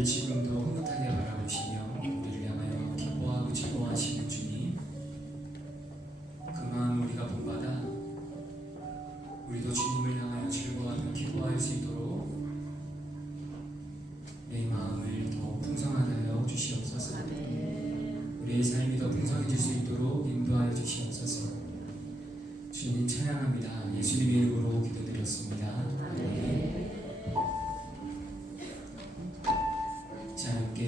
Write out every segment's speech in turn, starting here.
우리를 지금도 흐뭇하게 바라보시며 우리를 향하여 기뻐하고 즐거워하시는 주님, 그 마음 우리가 본받아 우리도 주님을 향하여 즐거워하며 기뻐할 수 있도록 내 마음을 더 풍성하게 하여 주시옵소서. 우리의 삶이 더 풍성해질 수 있도록 인도하여 주시옵소서. 주님 찬양합니다. 예수님의 이름으로 기도드렸습니다. 자, 함께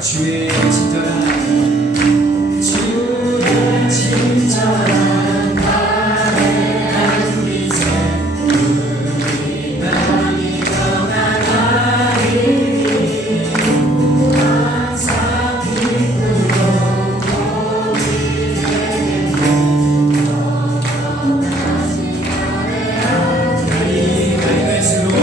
주의 친절한 주의 친절한 나의 안기세 우리 맘이 평안하리니 항상 기쁘고 복이 되겠네 영원하신 나의 안기 갈수록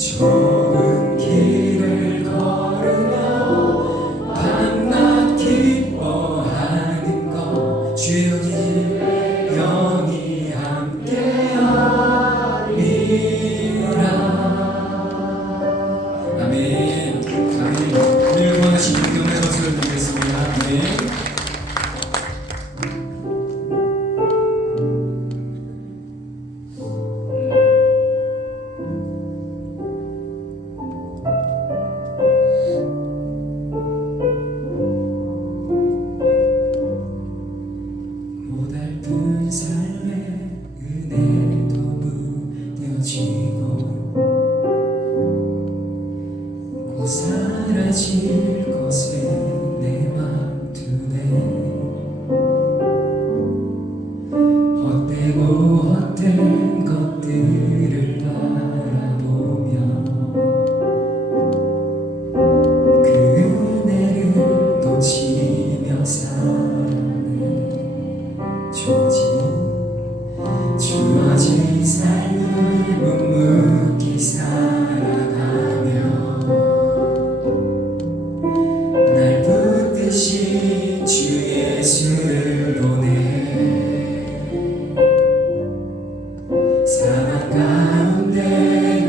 좁은 길을 걸으며 밤낮 기뻐하는 것 주의 길 영이 함께하리라. 아멘. 아멘. 우리를 구원하신 주님의 박수를 드리겠습니다. 아멘. 고달픈 삶의 은혜도 무뎌지고 곧 사라질 것에 내 맘 두네. 헛되고 헛된 것들을 바라보며 그 은혜를 놓치며 주어진 삶을 묵묵히 살아가며 날 붙드신 주 예수를 보내. 사막 가운데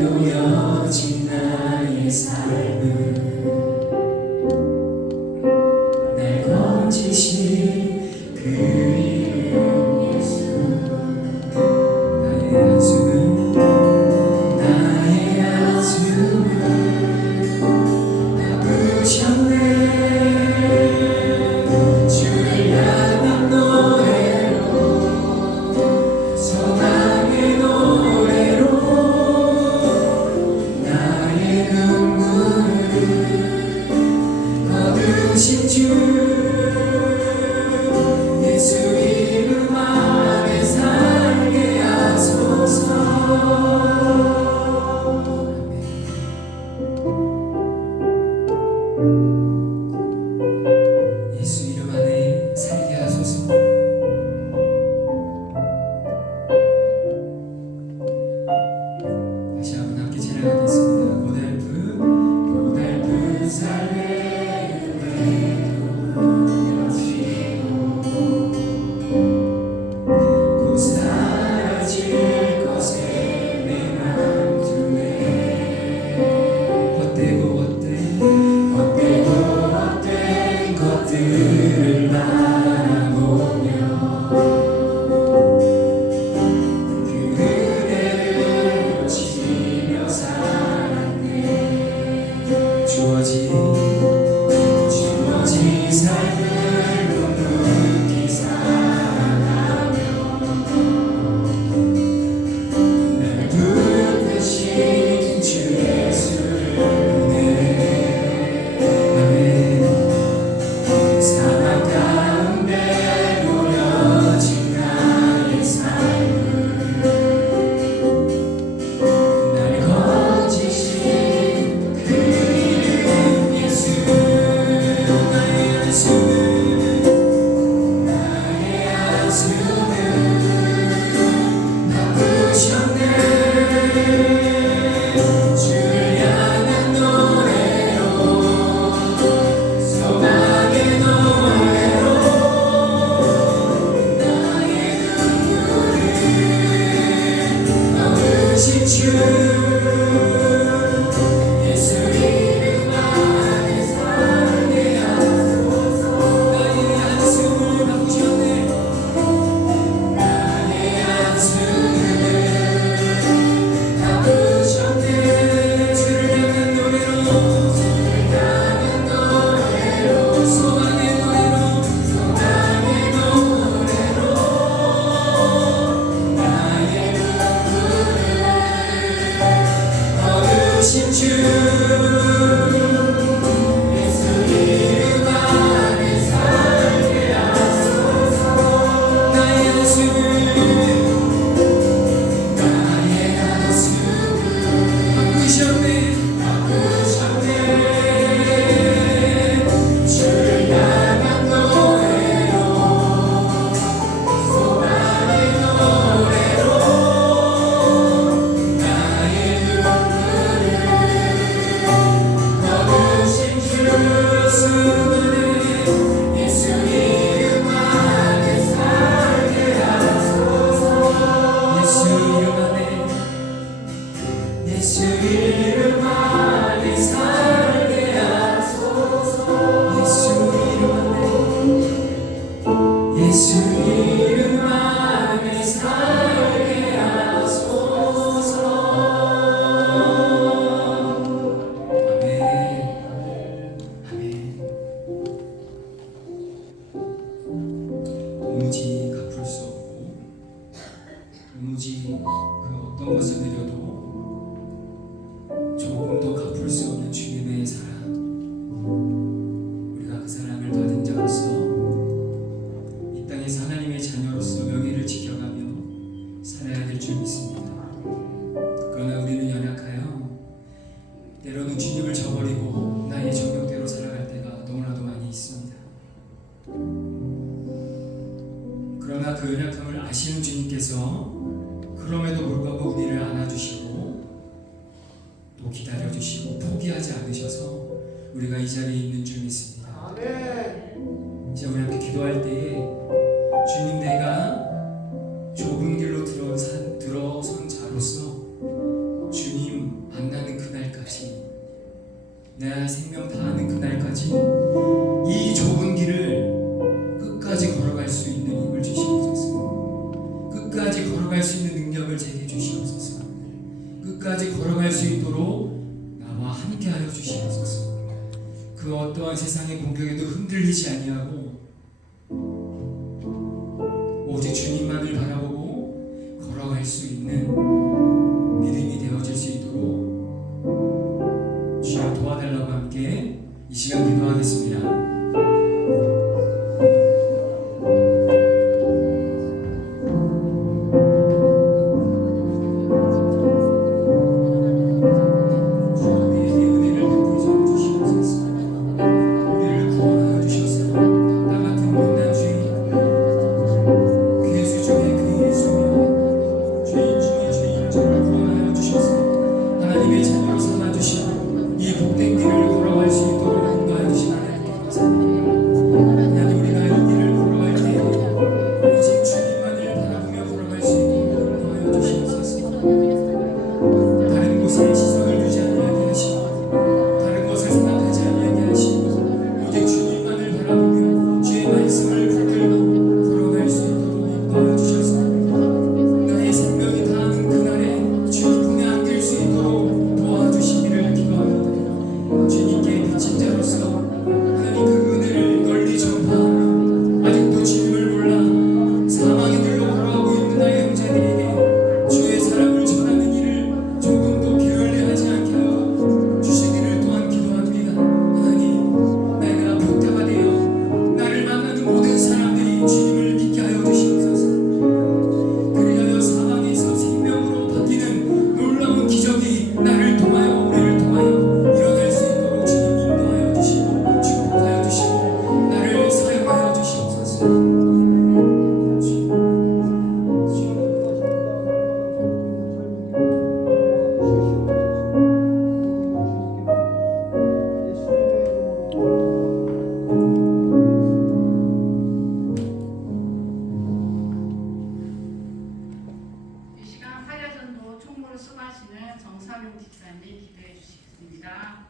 놓여진 나의 삶을 날 건지신 그 이름 예수. 나의 한숨을 다 부으셨네. 주를 향한 노래로 소망의 노래로 나의 눈물을 거두신 주 예수 이름 안에 살게 하소서. 예수 이름 안에 살게 하소서. 다시 한번 함께 찬양하겠습니다. 고달픈 삶의 은혜도 무뎌지고 곧 사라질 것에 내 맘 두네. 헛되고 헛된 것들을 바라보며 그 은혜를 놓치며 살았네. 주어진 삶을 묵묵히 살아가며 날 붙드신 주 예수를 보내. 아멘. 사막 가운데 놓여진 나의 삶을 날 건지신 그 이름 예수. 나의 한숨을 다 부으셨네. 주를 향한 노래로 소망의 노래로 나의 눈물을 거두신 주 예수 이름 안에 살게 하소서. 나의 한숨을 바꾸셨네. 나의 한숨을 다 부으셨네. 주를 향한 노래로 소망의 노래로 나의 눈물을 거두신 주 예수 이름 안에 살게 하소서. 나의 한숨을 바꾸셨네. 주를 향한 노래로 소망의 노래로 나의 눈물을 예수 이름 안에 살게 하소서. 예수 이름 안에, 예수 이름 안에 살게 하소서. 아멘. 아멘. 도무지 갚을 수 없고 도무지 그 어떤 것을 드려도 조금도 갚을 수 없는 주님의 사랑, 우리가 그 사랑을 받은 자로서 이 땅에서 하나님의 자녀로서 명예를 지켜가며 살아야 될 줄 믿습니다. 그러나 우리는 연약하여 때로는 주님을 저버리고 나의 정욕대로 살아갈 때가 너무나도 많이 있습니다. 그러나 그 연약함을 아시는 주님께서 그럼에도 불구하고 우리를 안아주시고 또 기다려주시고 포기하지 않으셔서 우리가 이 자리에 있는 줄 믿습니다. 아멘. 이제 우리 함께 기도할 때에 주님, 내가 좁은 길로 들어선 자로서 주님 만나는 그날까지, 내 생명 다하는 그날까지 이 좁은 길을 끝까지 걸어갈 수 있는 힘을 주시옵소서. 끝까지 걸어갈 수 있는 능력을 제게 주시옵소서. 끝까지 걸어갈 수 있도록 나와 함께하여 주시옵소서. 그 어떠한 세상의 공격에도 흔들리지 아니하고 오직 주님만을 바라보고 걸어갈 수 있는 믿음이 되어질 수 있도록 주여 도와달라고 함께 이 시간 기도하겠습니다. 하나님의 자녀로 삼아주시고 이 복된 길을 걸어갈 수 있도록 인도하여 주신 하나님께 감사합니다. 하나님, 우리가 이 길을 걸어갈 때 오직 주님만을 바라보며 걸어갈 수 있도록 인도하여 주시옵소서. 다른 곳에 시선을 두지 아니하게 하시고 다른 것을 생각하지 아니하게 하시고 오직 주님만을 바라보며 주의 말씀을 붙들고 걸어갈 수 있도록 인도하여 주셔서 나의 생명이 다하는 그날에 주님 품에 안길 수 있도록 도와주시기를 기도합니다. 주님께 빚진 자로서 하나님 그 은혜를 널리 전파하며 아직도 주님을 몰라 사망의 길로 걸어가고 있는 나의 형제들에게 주의 사랑을 전하는 일을 조금도 게을리하지 않게 하여 주시기를 또한 기도합니다. 하나님, 내가 표대가 되어 나를 만나는 모든 사람들이 주님을 믿게 하여 주시옵소서. 그리하여 사망에서 생명으로 바뀌는 놀라운 기적이 나를 통하여 우리를 통하여 일어날 수 있도록 주님 인도하여 주시고 축복하여 주시고 나를 사용하여 주시옵소서. 이 시간 사려전도 총무를 수고하시는 정사룡 집사님이 기도해 주시겠습니다.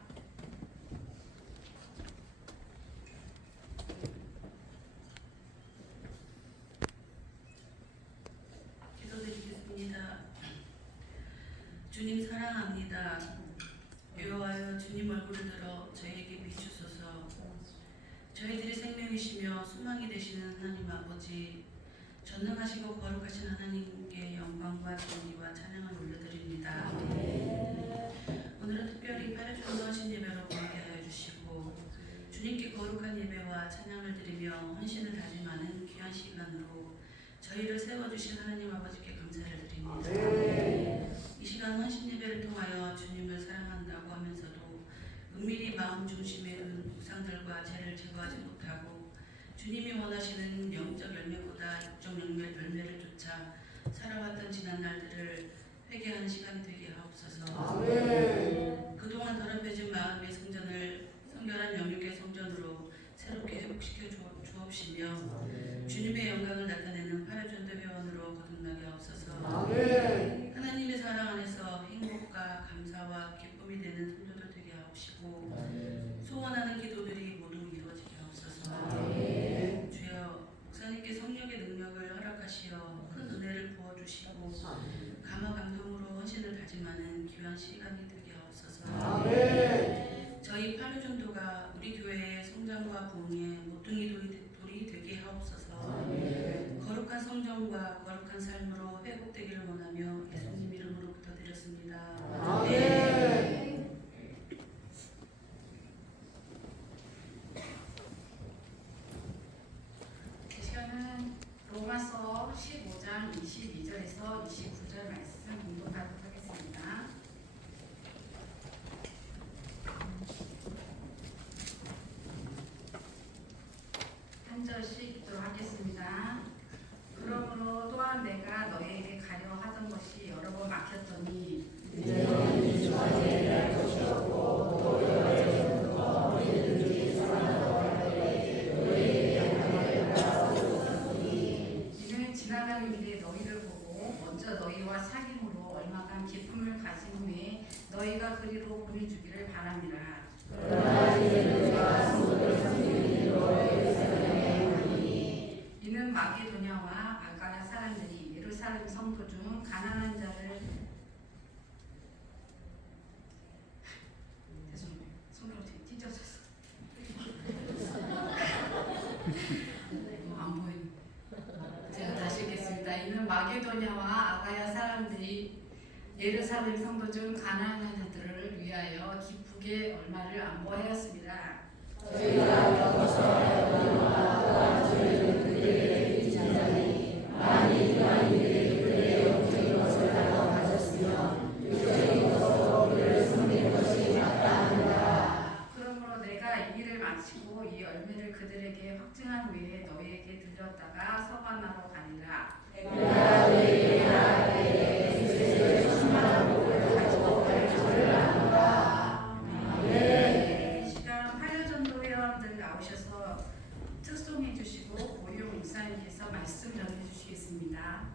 기도드리겠습니다. 주님 사랑합니다. 여호와여, 주님 얼굴을 들어 저희에게 비추소서. 저희들이 생명이시며 소망이 되시는 하나님 아버지, 전능하시고 거룩하신 하나님께 영광과 존귀와 찬양을 올려드립니다. 오늘은 특별히 파레존도 헌신 예배로 함께하여 주시고 주님께 거룩한 예배와 찬양을 드리며 헌신을 다짐하는 귀한 시간으로 저희를 세워주신 하나님 아버지께 감사를 드립니다. 이 시간 헌신 예배를 통하여 주님을 사랑한다고 하면서도 은밀히 마음 중심의 우상들과 죄를 제거하지 못하고 주님이 원하시는 영적 열매보다 육적 열매를 쫓아 살아왔던 지난 날들을 회개하는 시간이 되게 하옵소서. 그동안 더럽혀진 마음의 성전을 성결한 영육의 성전으로 새롭게 회복시켜 주옵시며 주님의 영광을 나타내는 파레존도 회원으로 거듭나게 하옵소서. 하나님의 사랑 안에서 행복과 감사와 감사와 기쁨이 되는 성도들 되게 하옵시고 소원하는 기도들이 모두 이루어지게 하옵소서. 주여 목사님께 성령의 능력을 허락하시어 큰 은혜를 부어주시고 감화감동으로 헌신을 다짐하는 귀한 시간이 되게 하옵소서. 저희 팔로전도가 우리 교회의 성장과 부흥에 모퉁이 돌이 되게 하옵소서. 거룩한 성정과 거룩한 삶으로 회복되기를 원하며 예수님 이름으로 부탁드렸습니다. 이 시간은 로마서 15장 22절에서 29절 말씀 공독하도록 하겠습니다. 한 절씩 읽도록 하겠습니다. 그러므로 또한 내가 너희에게 가려 하던 것이 여러 번 막혔더니 이는 지나가는 길에 너희를 보고 먼저 너희와 사귐으로 얼마간 기쁨을 가진 후에 너희가 그리로 보내주기를 바랍니다. 이는 마게도냐와 아가야 사람들이 예루살렘 성도 중 가난한 자를 죄송해요. 손으로 찢어졌어. 안 보이네. 제가 다시 읽겠습니다. 이는 마게도냐와 아가야 사람들이 예루살렘 성도 중 가난한 자들을 위하여 기쁘게 얼마를 안보하였습니다. 그러므로 내가 이 일을 마치고 이 열매를 그들에게 확증한 후에 너희에게 들렸다가 서바나로 가니라. 이 시간 팔려전도 회원들 나오셔서 특송해 주시고 보유 목사님께서 말씀 전해 주시겠습니다.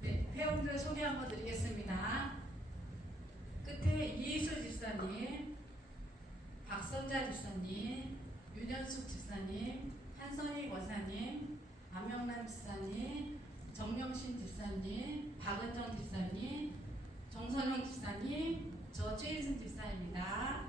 네, 회원들 소개 한번 드리겠습니다. 끝에 이희수 집사님, 박선자 집사님, 윤현숙 집사님, 한선희 권사님, 안명란 집사님, 정명신 집사님, 박은정 집사님, 정선용 집사님, 저 최인승 집사입니다.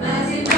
마지막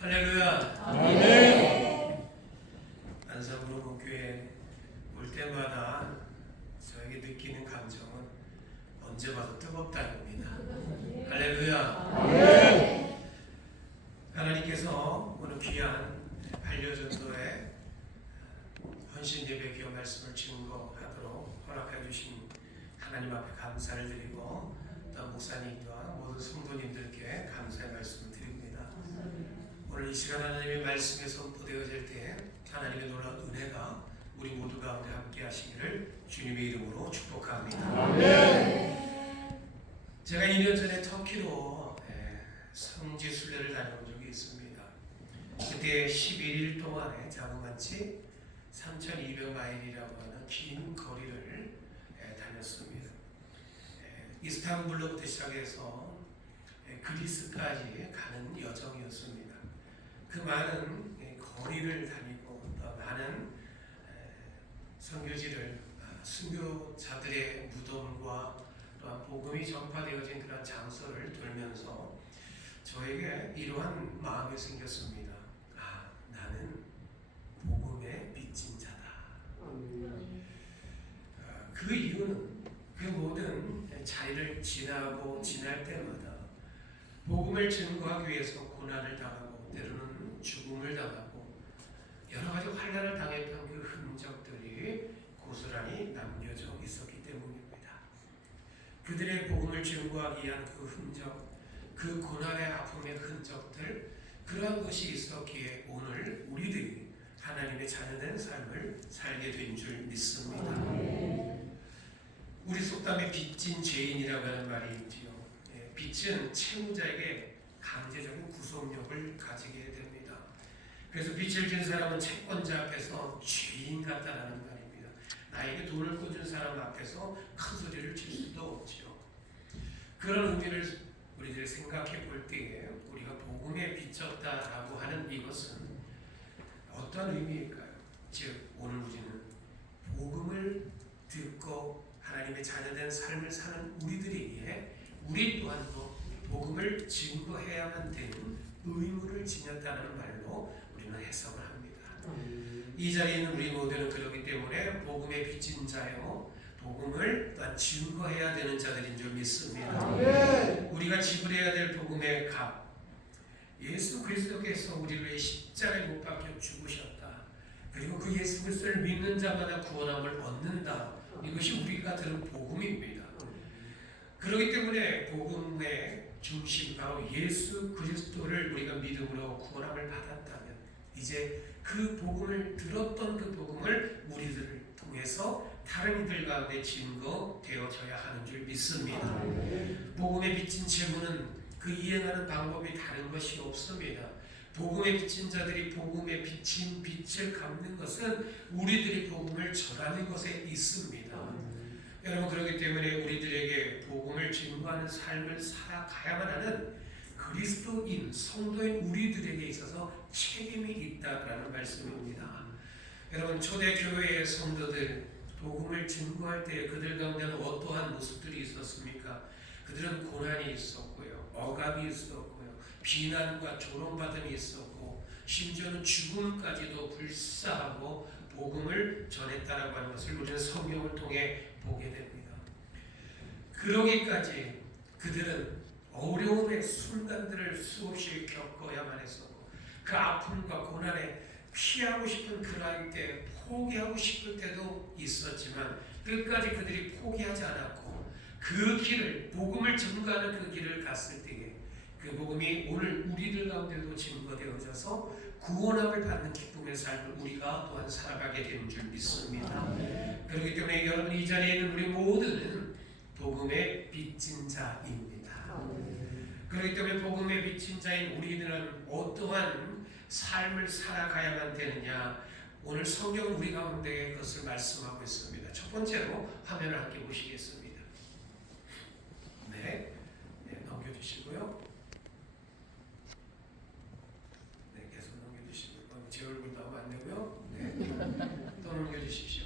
할렐루야. 안성으로 목교에 올 때마다 저에게 느끼는 감정은 언제 봐도 뜨겁다입니다. 할렐루야. 하나님께서 오늘 귀한 반려전도의 헌신 예배 기업 말씀을 증거하도록 허락해 주신 하나님 앞에 감사를 드리고 또 목사님과 모든 성도님들께 감사의 말씀을 드립니다. 오늘 이 시간 하나님의 말씀에 선포되어질 때 하나님의 놀라운 은혜가 우리 모두 가운데 함께 하시기를 주님의 이름으로 축복합니다. 제가 2년 전에 터키로 성지 순례를 다녀온 적이 있습니다. 그때 11일 동안에 자그마치 3,200마일이라고 하는 긴 거리를 다녔습니다. 이스탄불로부터 시작해서 그리스까지 가는 여정이었습니다. 그 많은 거리를 다니고 또 많은 선교지를 순교자들의 무덤과 또한 복음이 전파되어진 그런 장소를 돌면서 저에게 이러한 마음이 생겼습니다. 나는 복음의 빚진 자다. 그 이유는 그 모든 자리를 지나고 지날 때마다 복음을 증거하기 위해서 고난을 당하고 때로는 죽음을 당하고 여러 가지 환난을 당했던 그 흔적들이 고스란히 남겨져 있었기 때문입니다. 그들의 복음을 증거하기 위한 그 흔적, 그 고난의 아픔의 흔적들, 그러한 것이 있었기에 오늘 우리들이 하나님의 자녀된 삶을 살게 된 줄 믿습니다. 우리 속담에 빚진 죄인이라고 하는 말이 있지요. 빚은 채무자에게 강제적인 구속력을 가지게 됩니다. 그래서 빚을 진 사람은 채권자 앞에서 죄인 같다라는 말입니다. 나에게 돈을 꿔준 사람 앞에서 큰 소리를 칠 수도 없지요. 그런 의미를 우리들이 생각해 볼 때에 우리가 복음에 빚졌다라고 하는 이것은 어떤 의미일까요? 즉 오늘 우리는 복음을 듣고 하나님의 자녀된 삶을 사는 우리들에게 우리 또한도 복음을 증거해야만 되는 의무를 지녔다는 말로 우리는 해석을 합니다. 이 자리에 있는 우리 모두는 그렇기 때문에 복음의 빚진 자요 복음을 또한 증거해야 되는 자들인 줄 믿습니다. 우리가 지불해야 될 복음의 값, 예수 그리스도께서 우리를 위해 십자가에 못 박혀 죽으셨다. 그리고 그 예수 그리스도를 믿는 자마다 구원함을 얻는다. 이것이 우리가 들은 복음입니다. 그렇기 때문에 복음의 중심 바로 예수 그리스도를 우리가 믿음으로 구원함을 받았다면 이제 그 복음을 들었던 그 복음을 우리들을 통해서 다른 이들 가운데 증거되어져야 하는 줄 믿습니다. 복음에 빚진 재물은 그 이행하는 방법이 다른 것이 없습니다. 복음에 빚진 자들이 복음에 빚진 빚을 갚는 것은 우리들이 복음을 전하는 것에 있습니다. 여러분 그렇기 때문에 우리들에게 복음을 증거하는 삶을 살아가야만 하는 그리스도인 성도인 우리들에게 있어서 책임이 있다라는 말씀입니다. 여러분 초대 교회의 성도들 복음을 증거할 때 그들 가운데는 어떠한 모습들이 있었습니까? 그들은 고난이 있었고요, 억압이 있었고요, 비난과 조롱받음이 있었고 심지어는 죽음까지도 불사하고 복음을 전했다라고 하는 것을 우리는 성경을 통해 보게 됩니다. 그러기까지 그들은 어려움의 순간들을 수없이 겪어야만 했었고 그 아픔과 고난에 피하고 싶은 그러한 때 포기하고 싶을 때도 있었지만 끝까지 그들이 포기하지 않았고 그 길을 복음을 증거하는 그 길을 갔을 때에 그 복음이 오늘 우리들 가운데도 증거되어져서 구원함을 받는 기쁨의 삶을 우리가 또한 살아가게 되는 줄 믿습니다. 그렇기 때문에 여러분 이 자리에 있는 우리 모두는 복음의 빚진 자입니다. 그렇기 때문에 복음의 비친 자인 우리들은 어떠한 삶을 살아가야만 되느냐, 오늘 성경은 우리 가운데 그것을 말씀하고 있습니다. 첫 번째로 화면을 함께 보시겠습니다. 네, 넘겨주시고요. 네, 계속 넘겨주시고요. 제 얼굴 나오면 안 되고요. 네, 또 넘겨주십시오.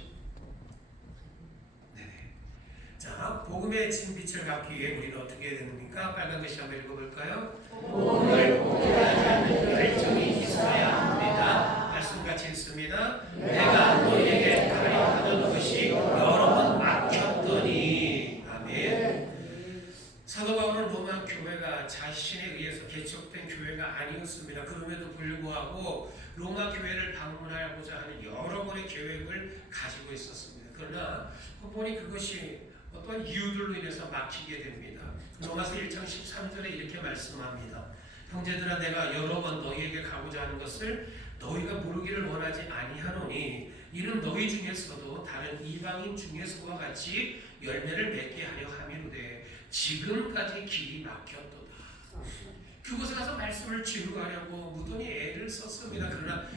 네. 자, 복음의 진 빛을 갖기 위해 우리는 어떻게 해야 됩니까? 빨간 글씨 한번 읽어볼까요? 복음을 포기하지 않는 열정이 있어야 합니다. 말씀같이 있습니다. 내가 너희에게 하려 하던 것이 여러 번 막혔더니. 아멘. 사도 바울은 로마 교회가 자신에 의해서 개척된 교회가 아니었습니다. 그럼에도 불구하고 로마 교회를 방문하고자 하는 여러 번의 계획을 가지고 있었습니다. 그러나 보니 그것이 어떤 이유들로 인해서 막히게 됩니다. 로마서 1장 13절에 이렇게 말씀합니다. 형제들아, 내가 여러 번 너희에게 가고자 하는 것을 너희가 모르기를 원하지 아니하노니 이는 너희 중에서도 다른 이방인 중에서와 같이 열매를 맺게 하려 함이로되 지금까지 길이 막혔도다. 그곳에 가서 말씀을 증거하려고 무던히 애를 썼습니다. 그러나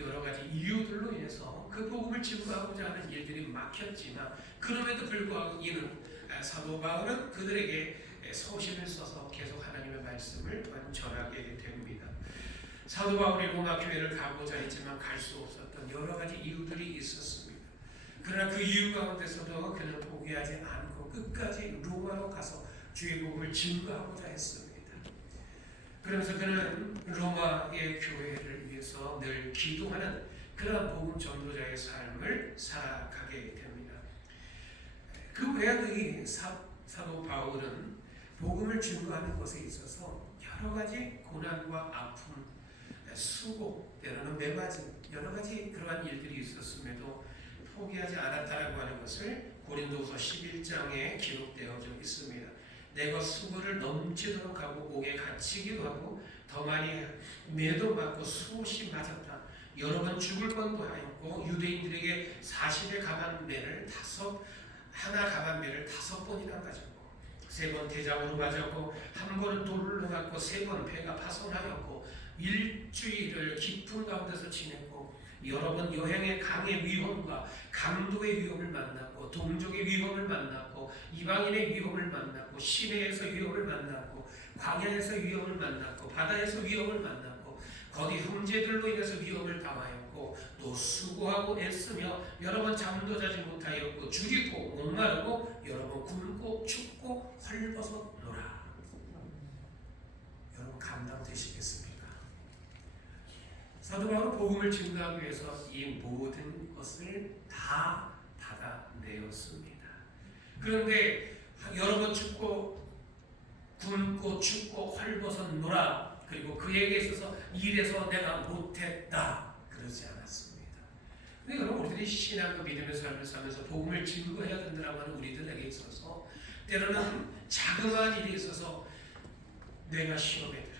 여러 가지 이유들로 인해서 그 복음을 증거하고자 하는 일들이 막혔지만 그럼에도 불구하고 이는 사도 바울은 그들에게 서신을 써서 계속 하나님의 말씀을 전하게 됩니다. 사도 바울이 로마 교회를 가고자 했지만 갈 수 없었던 여러 가지 이유들이 있었습니다. 그러나 그 이유 가운데서도 그는 포기하지 않고 끝까지 로마로 가서 주의 복음을 증거하고자 했습니다. 그러면서 그는 로마의 교회를 위해서 늘 기도하는 그런 복음 전도자의 삶을 살아가게 됩니다. 그 외에도 사도 바울은 복음을 증거하는 것에 있어서 여러 가지 고난과 아픔, 수고, 때로는 매맞음, 여러 가지 그러한 일들이 있었음에도 포기하지 않았다라고 하는 것을 고린도후서 11장에 기록되어져 있습니다. 내가 수고를 넘치도록 하고 옥에 갇히기도 하고 더 많이 매도 맞고 수없이 맞았다. 여러 번 죽을 뻔도 하였고 유대인들에게 40의 가만매를 하나 가만매를 5번이나 맞았고 3번 대장으로 맞았고 한 번은 돌로 맞고 3번 배가 파손하였고 일주일을 깊은 가운데서 지냈고 여러 번 여행의 강의 위험과 강도의 위험을 만났고 동족의 위험을 만났고 이방인의 위험을 만났고 시내에서 위험을 만났고 광야에서 위험을 만났고 바다에서 위험을 만났고 거기 형제들로 인해서 위험을 당하였고 또 수고하고 애쓰며 여러 번 잠도 자지 못하였고 죽이고 목마르고 여러 번 굶고 춥고 헐벗어 놀아. 여러분 감당되시겠습니까? 사도 바울은 복음을 증거하기 위해서 이 모든 것을 다 받아내었습니다. 그런데 여러 번 죽고 굶고 춥고 헐벗어 놀아. 그리고 그에게 있어서 일해서 내가 못했다. 그러지 않았습니다. 근데 여러분 우리들이 신앙과 믿음의 삶을 살면서 복음을 증거해야 된다고 하는 우리들에게 있어서 때로는 자그마한 일이 있어서 내가 시험에 들어요.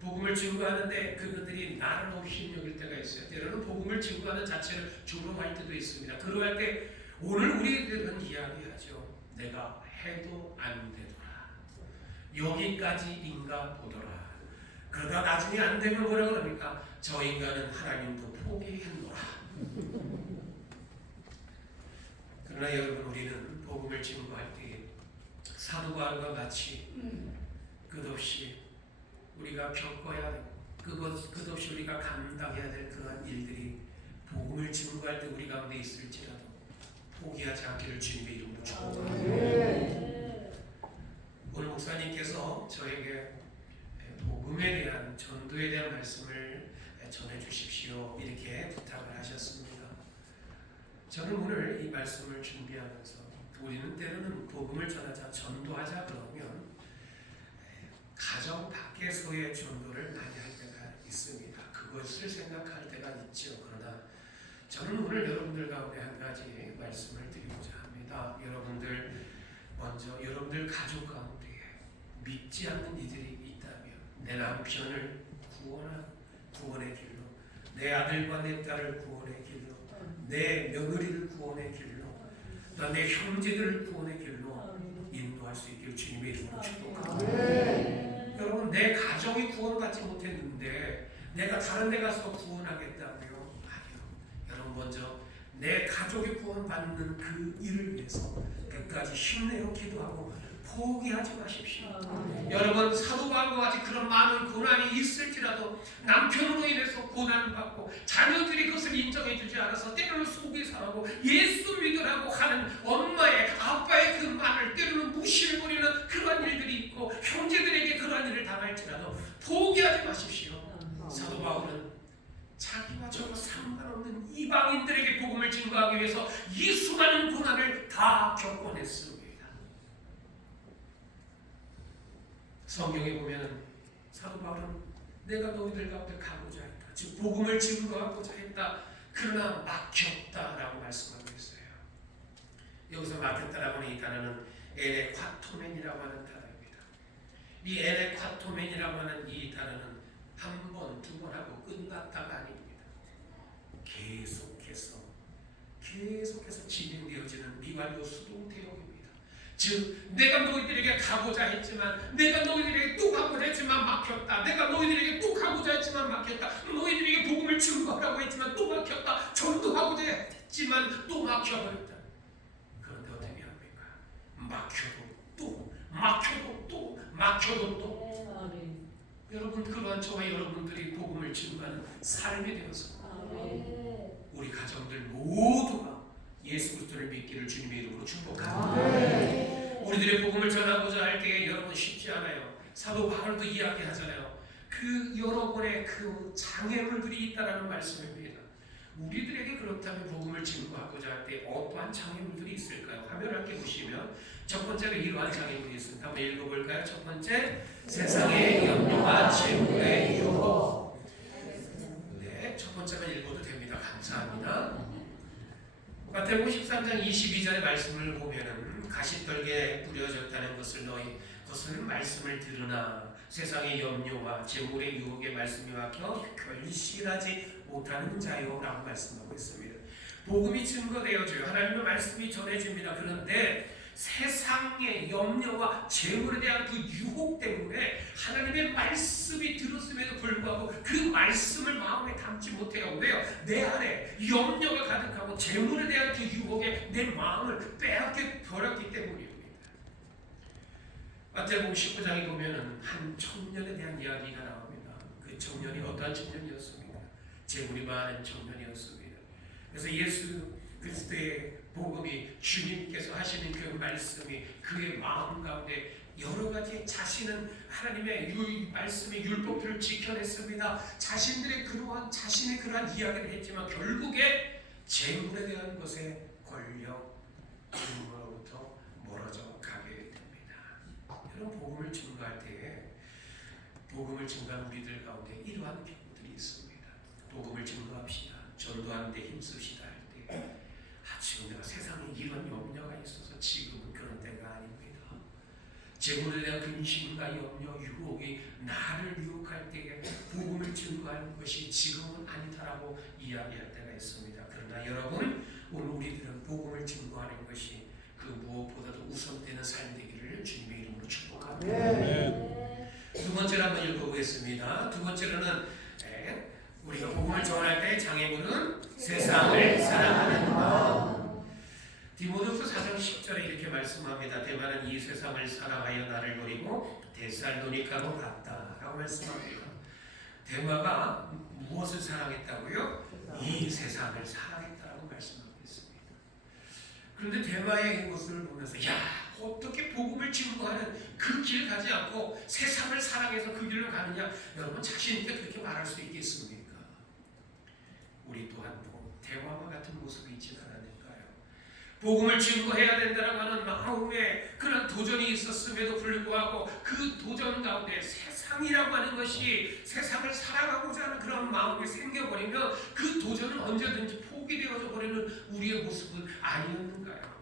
복음을 증거하는데 그것들이 나를 너무 힘겨울 때가 있어요. 때로는 복음을 증거하는 자체를 조롱할 때도 있습니다. 그러할 때 오늘 우리들은 이야기하죠. 내가 해도 안 되더라. 여기까지인가 보더라. 그러다 나중에 안 되면 뭐라 그럽니까? 저 인간은 하나님도 포기했노라. 그러나 여러분 우리는 복음을 증거할 때 사도 바울과 같이 끝없이 우리가 겪어야 되고 끝없이 우리가 감당해야 될 그러한 일들이 복음을 증거할 때 우리 가운데 있을지라도 포기하지 않기를 주님의 이름으로 축복합니다. 오늘 목사님께서 저에게 복음에 대한 전도에 대한 말씀을 전해 주십시오 이렇게 부탁을 하셨습니다. 저는 오늘 이 말씀을 준비하면서 우리는 때로는 복음을 전하자 전도하자 그러면 가정 밖에서의 전도를 많이 할 때가 있습니다. 그것을 생각할 때가 있죠. 그러나 저는 오늘 여러분들 가운데 한 가지 말씀을 드리고자 합니다. 여러분들 먼저 여러분들 가족 가운데 믿지 않는 이들이 있다면 내 남편을 구원의 길로, 내 아들과 내 딸을 구원의 길로, 내 며느리를 구원의 길로, 또 내 형제들을 구원의 길로 인도할 수 있기를 주님의 이름으로 축복합니다. 여러분, 내 가정이 구원받지 못했는데 내가 다른 데 가서 구원하겠다고요? 아니요. 여러분, 먼저 내 가족이 구원받는 그 일을 위해서 끝까지 힘내어 기도하고 포기하지 마십시오. 여러분, 사도 바울과 같이 그런 많은 고난이 있을지라도 남편으로 인해서 고난받고 자녀들이 그것을 인정해 주지 않아서 때로는 속이 상하고 예수 믿으라고 하는 엄마의 아빠의 그 말을 때로는 무시해 버리는 그러한 일들이 있고 형제들에게 그러한 일을 당할지라도 포기하지 마십시오. 사도 바울은 자기와 저와 상관없는 이방인들에게 복음을 증거하기 위해서 이 수많은 고난을 다 겪어냈습니다. 성경에 보면은 사도 바울은 내가 너희들 가운데 가고자 했다, 즉 복음을 증거하고자 했다, 그러나 막혔다라고 말씀하고 있어요. 여기서 막혔다라고 하는 이 단어는 에레콰토멘이라고 하는 단어입니다. 이 에레콰토멘이라고 하는 이 단어는 한 번, 두 번 하고 끝났다가 아닙니다. 계속해서 진행되어지는 미완료 수동태역입니다. 즉 내가 너희들에게 가고자 했지만, 내가 너희들에게 또 가고자 했지만 막혔다, 내가 너희들에게 또 가고자 했지만 막혔다, 너희들에게 복음을 증거하라고 했지만 또 막혔다, 전도하고자 했지만 또 막혀버렸다. 그런데 어떻게 합니까? 막혀도 또 여러분, 그러한 저와 여러분들이 복음을 증거하는 삶이 되어서 우리 가정들 모두가 예수 그리스도를 믿기를 주님의 이름으로 축복합니다. 우리들의 복음을 전하고자 할 때 여러분 쉽지 않아요. 사도 바울도 이야기하잖아요. 그 여러 번의 그 장애물들이 있다라는 말씀입니다. 우리들에게 그렇다면 복음을 증거하고자 할 때 어떠한 장애물들이 있을까요? 화면을 함께 보시면 첫 번째로 이러한 장애물이 있습니다. 한번 읽어볼까요? 첫 번째, 세상의 염려와 재물의 유혹. 네, 첫 번째만 읽어도 됩니다. 감사합니다. 마태복음 13장 22절의 말씀을 보면은 가시떨기에 뿌려졌다는 것을 그것을 말씀을 들으나 세상의 염려와 재물의 유혹에 말씀이 막혀 결실하지 못하는 자요라고 말씀하고 있습니다. 복음이 증거되어져요. 하나님의 말씀이 전해집니다. 그런데 세상의 염려와 재물에 대한 그 유혹 때문에 하나님의 말씀이 들었음에도 불구하고 그 말씀을 마음에 담지 못해요. 왜요? 내 안에 염려가 가득하고 재물에 대한 그 유혹에 내 마음을 빼앗겨 버렸기 때문입니다. 마태복음 19장에 보면은 한 청년에 대한 이야기가 나옵니다. 그 청년이 어떠한 청년이었습니까? 재물이 많은 청년이었습니다. 그래서 예수 그리스도의 복음이, 주님께서 하시는 그 말씀이 그의 마음 가운데 여러 가지, 자신은 하나님의 말씀의 율법들을 지켜냈습니다. 자신의 그러한 이야기를 했지만 결국에 재물에 대한 것에 걸려 주님으로부터 멀어져 가게 됩니다. 여러분, 복음을 증거할 때에 복음을 증거하는 우리들 가운데 이러한 경우들이 있습니다. 복음을 증거합시다, 전도하는 데 힘쓰시다 할 때 지금 내가 세상에 이런 염려가 있어서 지금은 그런 때가 아닙니다. 재물에 대한 근심과 염려, 유혹이 나를 유혹할 때에 복음을 증거하는 것이 지금은 아니다라고 이야기할 때가 있습니다. 그러나 여러분, 오늘 우리들은 복음을 증거하는 것이 그 무엇보다도 우선되는 삶이 되기를 주님의 이름으로 축복합니다. 두 번째로 한번 읽어보겠습니다. 두 번째로는 우리가 복음을 전할 때 장애물은 세상을 사랑하는 마음. 디모데후서 4장 10절에 이렇게 말씀합니다. 대만은 이 세상을 사랑하여 나를 버리고 데살로니가로 갔다라고 말씀합니다. 대마가 무엇을 사랑했다고요? 이 세상을 사랑했다라고 말씀하고 있습니다. 그런데 대마의 모습을 보면서 어떻게 복음을 증거하는 그 길 가지 않고 세상을 사랑해서 그 길로 가느냐? 여러분, 자신 있게 그렇게 말할 수 있겠습니까? 우리 또한 대마와 같은 모습이 있지 않았을까요? 복음을 증거해야 된다고 하는 마음에 그런 도전이 있었음에도 불구하고 그 도전 가운데 세상이라고 하는 것이, 세상을 사랑하고자 하는 그런 마음이 생겨버리면 그 도전은 언제든지 포기되어져 버리는 우리의 모습은 아니었는가요?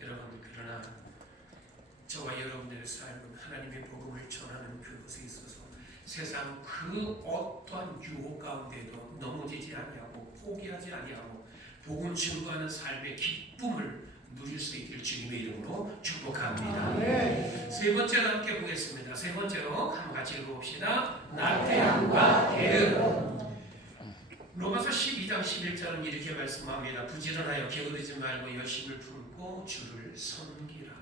여러분, 그러나 저와 여러분들의 삶은 하나님의 복음을 전하는 그것에 있어서 세상 그 어떠한 유혹 가운데도 넘어지지 아니하고 포기하지 아니하고 복음 증거하는 삶의 기쁨을 누릴 수 있기를 주님의 이름으로 축복합니다. 세 번째로 함께 보겠습니다. 세 번째로 한번 같이 읽어봅시다. 나태함과 게으름. 로마서 12장 11절은 이렇게 말씀합니다. 부지런하여 게으르지 말고 열심을 품고 주를 섬기라.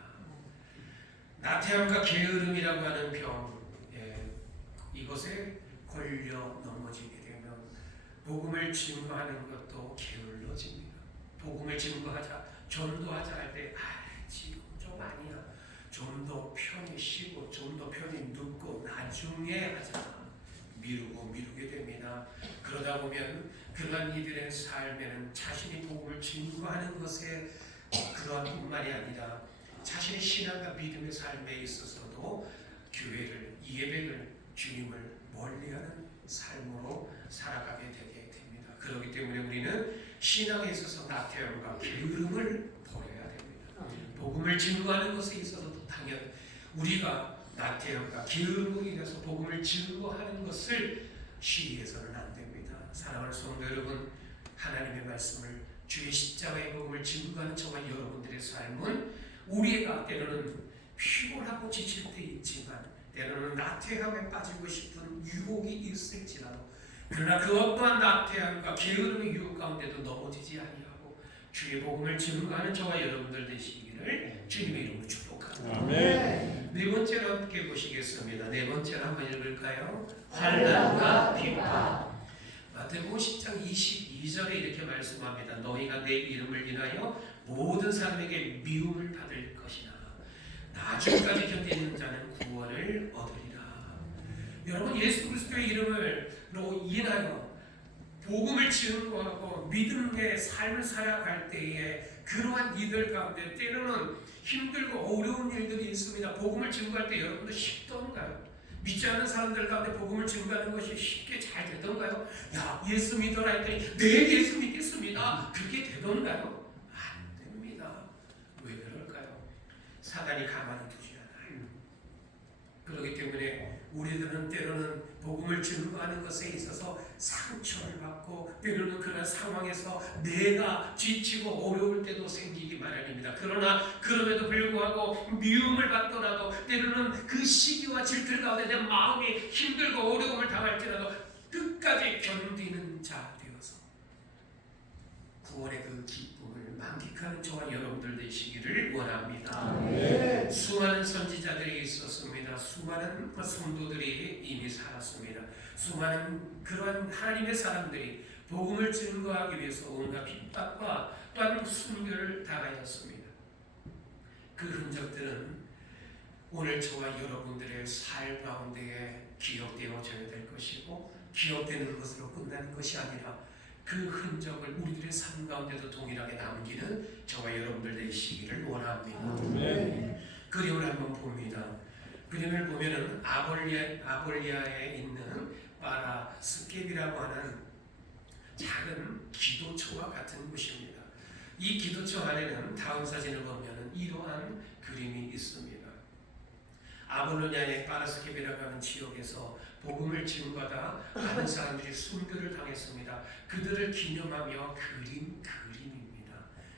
나태함과 게으름이라고 하는 병, 이것에 걸려 넘어지게 되면 복음을 증거하는 것도 게을러집니다. 복음을 증거하자, 전도하자 할 때 지금 좀 아니야. 좀 더 편히 쉬고 좀 더 편히 눕고 나중에 하자. 미루게 됩니다. 그러다 보면 그러한 이들의 삶에는 자신이 복음을 증거하는 것에 그러한 뿐만이 아니라 자신의 신앙과 믿음의 삶에 있어서도 교회를, 예배를, 주님을 멀리하는 삶으로 살아가게 되게 됩니다. 그렇기 때문에 우리는 신앙에 있어서 나태함과 게으름을 버려야 됩니다. 복음을 증거하는 것에 있어서도 당연 우리가 나태함과 게으름으로 인해서 복음을 증거하는 것을 시기해서는 안 됩니다. 사랑하는 성도 여러분, 하나님의 말씀을 주의 십자가의 복음을 증거하는 저와 여러분들의 삶은 우리가 때로는 피곤하고 지칠 때 있지만 때로는 나태함에 빠지고 싶은 유혹이 있을지라도 그러나 그 어떠한 나태함과 게으름의 유혹 가운데도 넘어지지 아니하고 주의 복음을 증거하는 저와 여러분들 되시기를 주님의 이름으로 축복합니다. 아멘. 네 번째로 함께 보시겠습니다. 네 번째로 한번 읽을까요? 환난과 비판. 마태복음 10장 22절에 이렇게 말씀합니다. 너희가 내 이름을 인하여 모든 사람에게 미움을 받을 것이나 나중까지 견디는 자는 구원을 얻으리라. 여러분, 예수 그리스도의 이름으로 인하여 복음을 증거하고 믿음의 삶을 살아갈 때에 그러한 이들 가운데 때로는 힘들고 어려운 일들이 있습니다. 복음을 증거할 때 여러분도 쉽던가요? 믿지 않는 사람들 가운데 복음을 증거하는 것이 쉽게 잘 되던가요? 야, 예수 믿어라 했더니 네, 예수 믿겠습니다. 그렇게 되던가요? 안 됩니다. 왜 그럴까요? 사단이 가만히 두지 않아요. 그렇기 때문에 우리들은 때로는 복음을 증거하는 것에 있어서 상처를 받고 때로는 그런 상황에서 내가 지치고 어려울 때도 생기기 마련입니다. 그러나 그럼에도 불구하고 미움을 받더라도 때로는 그 시기와 질투 가운데 내 마음이 힘들고 어려움을 당할지라도 끝까지 견디는 자 되어서 구원의 그 기쁨을 만끽하는 저와 여러분들 되시기를 원합니다. 아멘. 수많은 선지자들이 있었습니다. 수많은 성도들이 이미 살았습니다. 수많은 그러한 하나님의 사람들이 복음을 증거하기 위해서 온갖 핍박과 또한 순교를 당하였습니다. 그 흔적들은 오늘 저와 여러분들의 삶 가운데에 기억되어져야 될 것이고 기억되는 것으로 끝나는 것이 아니라 그 흔적을 우리들의 삶 가운데도 동일하게 남기는 저와 여러분들 되시기를 원합니다. 아멘. 그림을 한번 봅니다. 그림을 보면은 아볼리아에 있는 파라스케비라고 하는 작은 기도처와 같은 곳입니다. 이 기도처 안에는 다음 사진을 보면은 이러한 그림이 있습니다. 아볼로니아의 파라스케비라고 하는 지역에서 복음을 증거하다 많은 사람들이 순교를 당했습니다. 그들을 기념하며 그린 그림입니다.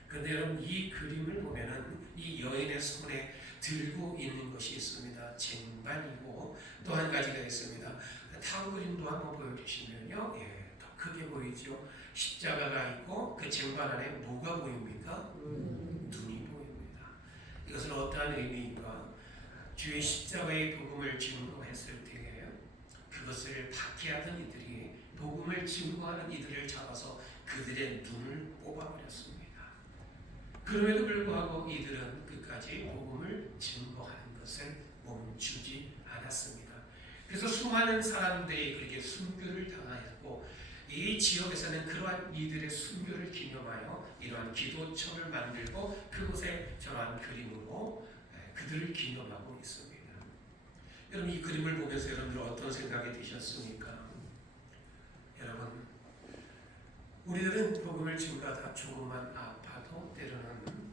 그런데 여러분, 이 그림을 보면은 이 여인의 손에 들고 있는 것이 있습니다. 쟁반이고 또 한 가지가 있습니다. 다음 그림도 한번 보여주시면요, 더 크게 보이죠. 십자가가 있고 그 쟁반 안에 뭐가 보입니까? 눈이 보입니다. 이것은 어떠한 의미인가? 주의 십자가의 복음을 증거했을 때에 그것을 박해하던 이들이 복음을 증거하는 이들을 잡아서 그들의 눈을 뽑아버렸습니다. 그럼에도 불구하고 이들은 끝까지 복음을 증거하는 것을 멈추지 않았습니다. 그래서 수많은 사람들이 그렇게 순교를 당하였고 이 지역에서는 그러한 이들의 순교를 기념하여 이러한 기도처를 만들고 그곳에 저러한 그림으로 그들을 기념하고 있습니다. 여러분, 이 그림을 보면서 여러분들 어떤 생각이 드셨습니까? 여러분, 우리들은 복음을 증거하다 조금만 아파도 때로는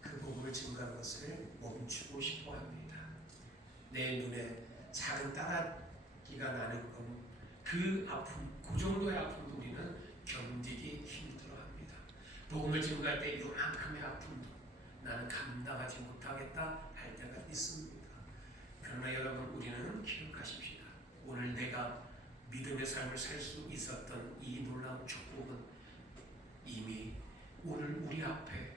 그 복음을 증거하는 것을 멈추고 싶어 합니다. 내 눈에 작은 따라기가 나는 건 그 아픔, 그 정도의 아픔도 우리는 견디기 힘들어합니다. 복음을 증거할 때 요만큼의 아픔도 나는 감당하지 못하겠다 할 때가 있습니다. 그러나 여러분, 우리는 기억하십시다. 오늘 내가 믿음의 삶을 살 수 있었던 이 놀라운 축복은 이미 오늘 우리 앞에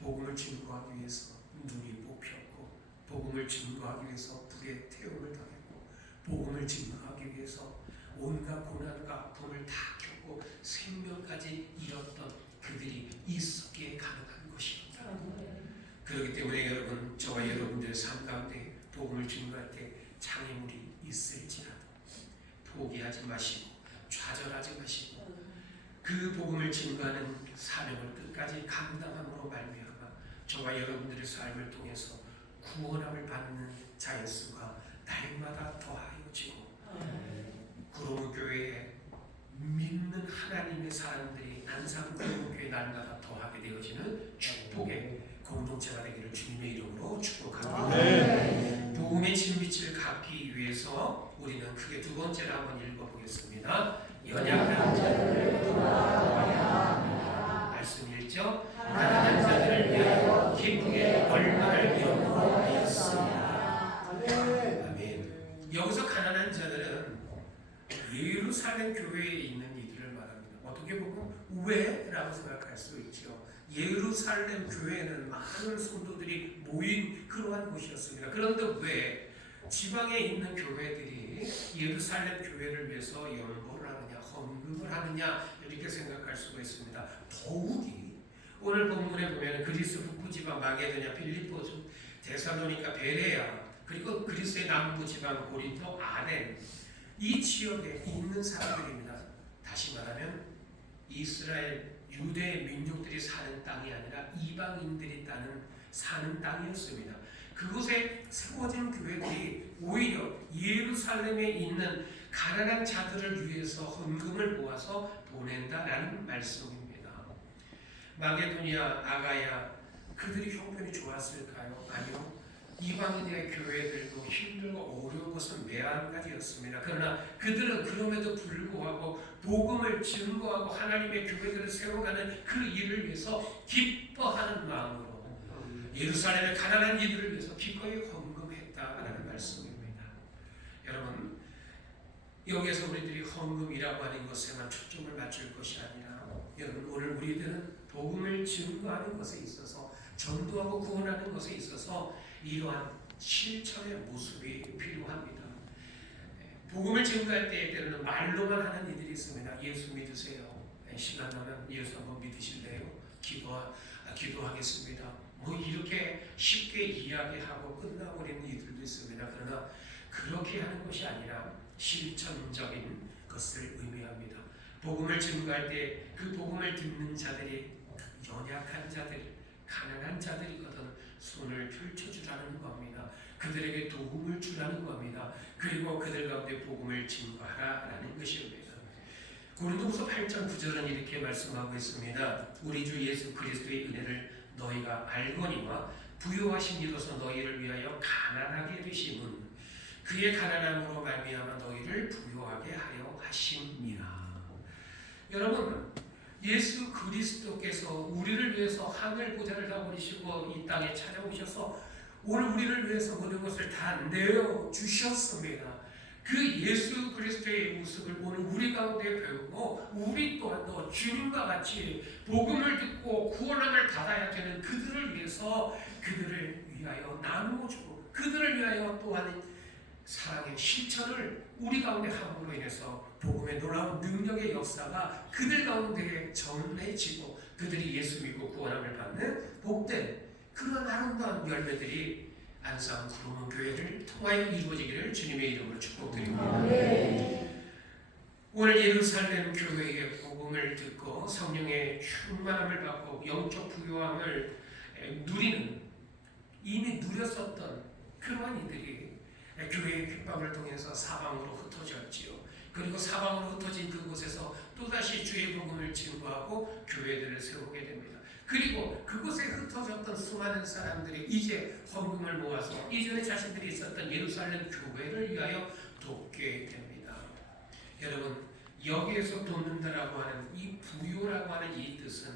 복음을 증거하기 위해서 눈이 뽑혔고, 복음을 증거하기 위해서 불에 태움을 당했고, 복음을 증거하기 위해서 온갖 고난과 아픔을 다 겪고 생명까지 잃었던 그들이 있었기에 가능한 것입니다. 그렇기 때문에 여러분, 저와 여러분들의 삶 가운데 복음을 증거할 때 장애물이 있을지라도 포기하지 마시고 좌절하지 마시고 그 복음을 증거하는 사명을 끝까지 감당함으로 말미암아 저와 여러분들의 삶을 통해서 구원함을 받는 자의 수가 날마다 더하여지고, 구로무교회에 믿는 하나님의 사람들이 안산 구로무교회 날마다 더하게 되어지는 축복의 공동체가 되기를 주님의 이름으로 축복합니다. 복음의 진빛을 갖기 위해서 우리는 크게 두 번째로 한번 읽어보겠습니다. 연약한 자들을 도와야 합니다. 말씀 1절, 가난한 자들을 위하여 기쁘게 얼마를 연구하였습니다. 아멘. 여기서 가난한 자들은 예루살렘 교회에 있는 이들을 말합니다. 어떻게 보면 왜? 라고 생각할 수 있죠. 예루살렘 교회는 많은 성도들이 모인 그러한 곳이었습니다. 그런데 왜 지방에 있는 교회들이 예루살렘 교회를 위해서 연보를 하느냐, 헌금을 하느냐, 이렇게 생각할 수가 있습니다. 더욱이 오늘 본문에 보면 그리스 북부 지방 마게도냐, 빌립보, 데살로니가, 베레아, 그리고 그리스의 남부 지방 고린도, 아덴, 이 지역에 있는 사람들입니다. 다시 말하면 이스라엘 유대 민족들이 사는 땅이 아니라 이방인들이 사는 땅이었습니다. 그곳에 세워진 교회들이 오히려 예루살렘에 있는 가난한 자들을 위해서 헌금을 모아서 보낸다라는 말씀입니다. 마게도니아, 아가야, 그들이 형편이 좋았을까요? 아니요. 이방인의 교회들도 힘들고 어려운 것은 매한가지였습니다. 그러나 그들은 그럼에도 불구하고 복음을 증거하고 하나님의 교회들을 세워가는 그 일을 위해서 기뻐하는 마음으로 예루살렘의 가난한 이들을 위해서 기꺼이 헌금했다라는 말씀입니다. 여러분, 여기에서 우리들이 헌금이라고 하는 것에만 초점을 맞출 것이 아니라, 여러분, 오늘 우리들은 복음을 증거하는 것에 있어서, 전도하고 구원하는 것에 있어서 이러한 실천의 모습이 필요합니다. 복음을 증거할 때에는 말로만 하는 이들이 있습니다. 예수 믿으세요. 시간 나면 예수 한번 믿으실래요? 기도하겠습니다. 뭐 이렇게 쉽게 이야기하고 끝나버리는 이들도 있습니다. 그러나 그렇게 하는 것이 아니라 실천적인 것을 의미합니다. 복음을 증거할 때 그 복음을 듣는 자들이 연약한 자들, 가난한 자들이거든 손을 펼쳐주라는 겁니다. 그들에게 도움을 주라는 겁니다. 그리고 그들 가운데 복음을 증거하라라는 것입니다. 고린도후서 8장 9절은 이렇게 말씀하고 있습니다. 우리 주 예수 그리스도의 은혜를 너희가 알거니와 부요하신 이로서 너희를 위하여 가난하게 되심은 그의 가난함으로 말미암아 너희를 부요하게 하려 하심이라. 여러분, 예수 그리스도께서 우리를 위해서 하늘 보좌를 다 버리시고 이 땅에 찾아오셔서 오늘 우리를 위해서 모든 것을 다 내어 주셨습니다. 그 예수 그리스도의 모습을 오늘 우리 가운데 배우고 우리 또한도 주님과 같이 복음을 듣고 구원함을 받아야 되는 그들을 위해서 그들을 위하여 나누어주고 그들을 위하여 또한 사랑의 실천을 우리 가운데 함으로 인해서 복음의 놀라운 능력의 역사가 그들 가운데 전해지고 그들이 예수 믿고 구원함을 받는 복된 그런 아름다운 열매들이 안산 구로문 교회를 통하여 이루어지기를 주님의 이름으로 축복드립니다. 오늘 예루살렘 교회의 복음을 듣고 성령의 충만함을 받고 영적 부요함을 누리는 이미 누렸었던 그러한 이들이 교회의 핍박을 통해서 사방으로 흩어졌지요. 그리고 사방으로 흩어진 그곳에서 또다시 주의 복음을 증거하고 교회들을 세우게 됩니다. 그리고 그곳에 흩어졌던 수많은 사람들이 이제 헌금을 모아서 이전에 자신들이 있었던 예루살렘 교회를 위하여 돕게 됩니다. 여러분, 여기에서 돕는다라고 하는 이 부요라고 하는 이 뜻은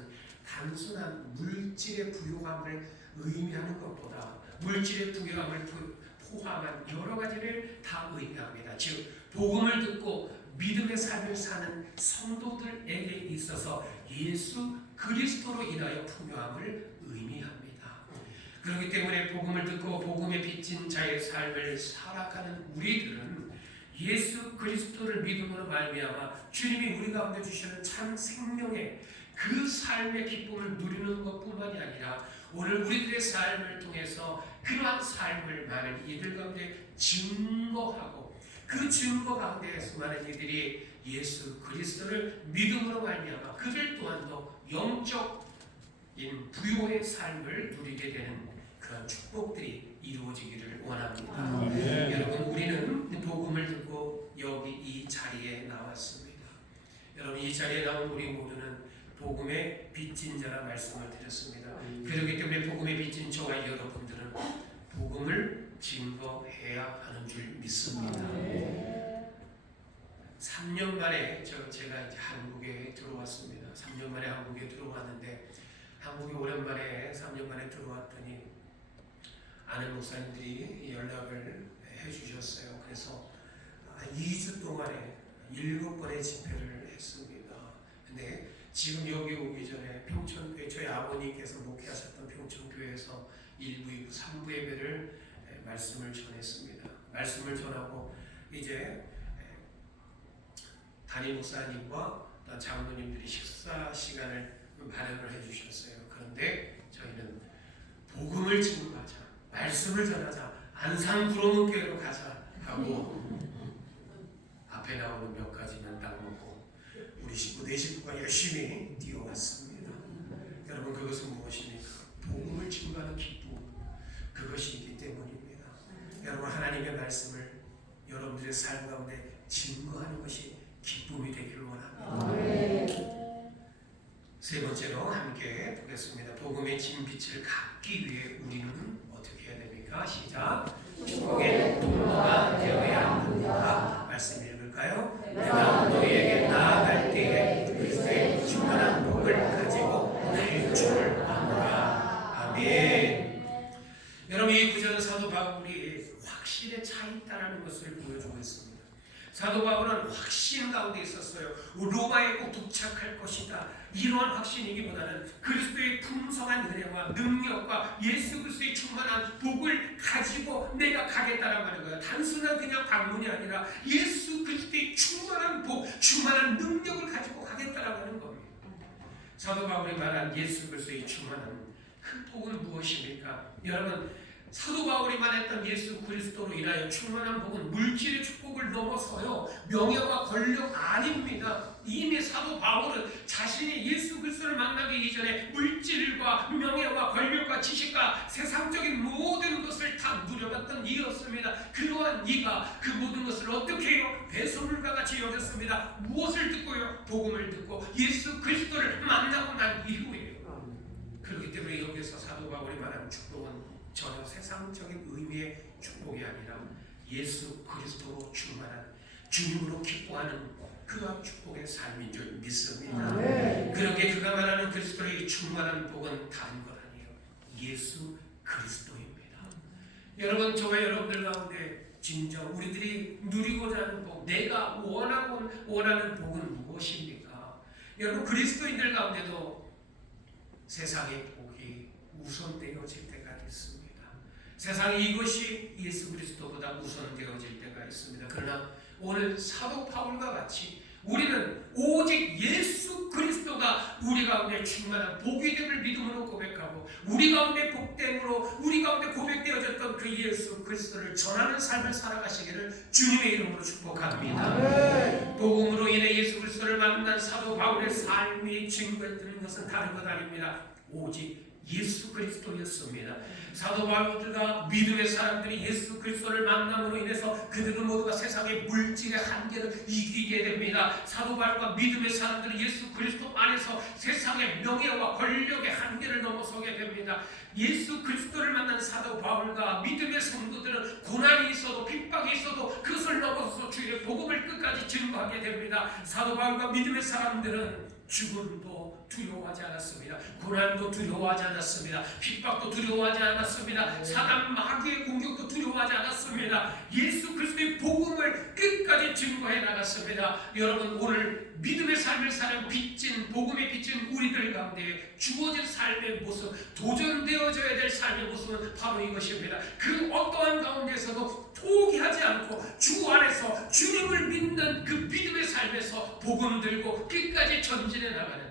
단순한 물질의 부유함을 의미하는 것보다 물질의 부유함을 포함한 여러 가지를 다 의미합니다. 즉 복음을 듣고 믿음의 삶을 사는 성도들에게 있어서 예수 그리스도로 인하여 풍요함을 의미합니다. 그렇기 때문에 복음을 듣고 복음에 빚진 자의 삶을 살아가는 우리들은 예수 그리스도를 믿음으로 말미암아 주님이 우리 가운데 주시는 참 생명의 그 삶의 기쁨을 누리는 것뿐만이 아니라 오늘 우리들의 삶을 통해서 그러한 삶을 많은 이들 가운데 증거하고 그 증거 가운데 수많은 이들이 예수 그리스도를 믿음으로 말미암아 그들 또한도 영적인 부요의 삶을 누리게 되는 그런 축복들이 이루어지기를 원합니다. 여러분 우리는 복음을 듣고 여기 이 자리에 나왔습니다. 여러분 이 자리에 나온 우리 모두는 복음의 빚진 자라 말씀을 드렸습니다. 그렇기 때문에 복음의 빚진 저와 여러분들은 복음을 증거해야 하는 줄 믿습니다. 3년 만에 제가 이제 한국에 들어왔습니다. 3년 만에 한국에 들어왔는데 한국에 오랜만에 3년 만에 들어왔더니 아는 목사님들이 연락을 해주셨어요. 그래서 2주 동안에 7번의 집회를 했습니다. 근데 지금 여기 오기 전에 평촌교회 저희 아버님께서 목회하셨던 평촌교회에서 1부, 2부, 3부 예배를 말씀을 전했습니다. 말씀을 전하고 이제 담임 목사님과 장로님들이 식사 시간을 마련을 해주셨어요. 그런데 저희는 복음을 증거하자, 말씀을 전하자, 안산 구로문교회로 가자 하고 앞에 나오는 몇 가지만 딱 먹고 우리 식구 네 식구가 열심히 뛰어왔습니다. 여러분 그것은 무엇입니까? 복음을 증거하는 기쁨, 그것이 있기 때문입니다. 여러분 하나님의 말씀을 여러분들의 삶 가운데 증거하는 것이 기쁨이 되기를 원합니다. 세 번째로 함께 보겠습니다. 복음의 진 빛을 갖기 위해 우리는 어떻게 해야 됩니까? 시작. 축복의 통로가 되어야 합니다. 말씀 읽을까요? 내가 너희에게 나아갈 때에 그리스도의 충만한 복을 가지고 날 줄을 아노라. 아멘. 여러분 이 구절은 사도 바울이 확신에 차 있다는 것을 보여주고 있습니다. 사도 바울은 확신 가운데 있었어요. 로마에 꼭 도착할 것이다. 이러한 확신이기보다는 그리스도의 풍성한 은혜와 능력과 예수 그리스도의 충만한 복을 가지고 내가 가겠다라고 하는 거예요. 단순한 그냥 방문이 아니라 예수 그리스도의 충만한 복, 충만한 능력을 가지고 가겠다라고 하는 겁니다. 사도 바울이 말한 예수 그리스도의 충만한 그 복은 무엇입니까? 여러분 사도 바울이 말했던 예수 그리스도로 인하여 충만한 복은 물질의 축복을 넘어서요 명예와 권력 아닙니다. 이미 사도 바울은 자신이 예수 그리스도를 만나기 이전에 물질과 명예와 권력과 지식과 세상적인 모든 것을 다 누려봤던 이였습니다. 그러한 이가 그 모든 것을 어떻게 해요? 배설물과 같이 여겼습니다. 무엇을 듣고요? 복음을 듣고 예수 그리스도를 만나고 난 이후에요. 그렇기 때문에 여기서 사도 바울이 말하는 축복은 전혀 세상적인 의미의 축복이 아니라 예수 그리스도로 충만한 주님으로 기뻐하는 그런 축복의 삶인 줄 믿습니다. 그렇게 그가 말하는 그리스도의 충만한 복은 다른 것 아니에요. 예수 그리스도입니다. 여러분 저와 여러분들 가운데 진정 우리들이 누리고자 하는 복, 내가 원하는 복은 무엇입니까? 여러분 그리스도인들 가운데도 세상의 복이 우선되어질 때가 있습니다. 세상에 이것이 예수 그리스도보다 우선되어질 때가 있습니다. 그러나 오늘 사도 바울과 같이 우리는 오직 예수 그리스도가 우리 가운데 충만한 복이 됨을 믿음으로 고백하고 우리 가운데 복됨으로 우리 가운데 고백되어졌던 그 예수 그리스도를 전하는 삶을 살아가시기를 주님의 이름으로 축복합니다. 복음으로 인해 예수 그리스도를 만난 사도 바울의 삶이 증거했던 것은 다른 것 아닙니다. 오직 예수 그리스도였습니다. 사도 바울들과 믿음의 사람들이 예수 그리스도를 만남으로 인해서 그들은 모두가 세상의 물질의 한계를 이기게 됩니다. 사도 바울과 믿음의 사람들은 예수 그리스도 안에서 세상의 명예와 권력의 한계를 넘어서게 됩니다. 예수 그리스도를 만난 사도 바울과 믿음의 성도들은 고난이 있어도 핍박이 있어도 그것을 넘어서서 주의 복음을 끝까지 증거하게 됩니다. 사도 바울과 믿음의 사람들은 죽음도 두려워하지 않았습니다. 고난도 두려워하지 않았습니다. 핍박도 두려워하지 않았습니다. 사단 마귀의 공격도 두려워하지 않았습니다. 예수 그리스도의 복음을 끝까지 증거해 나갔습니다. 여러분, 오늘 믿음의 삶을 사는 빚진 복음의 빚진 우리들 가운데 주어진 삶의 모습, 도전되어져야 될 삶의 모습은 바로 이것입니다. 그 어떠한 가운데서도 포기하지 않고 주 안에서 주님을 믿는 그 믿음의 삶에서 복음 들고 끝까지 전진해 나가는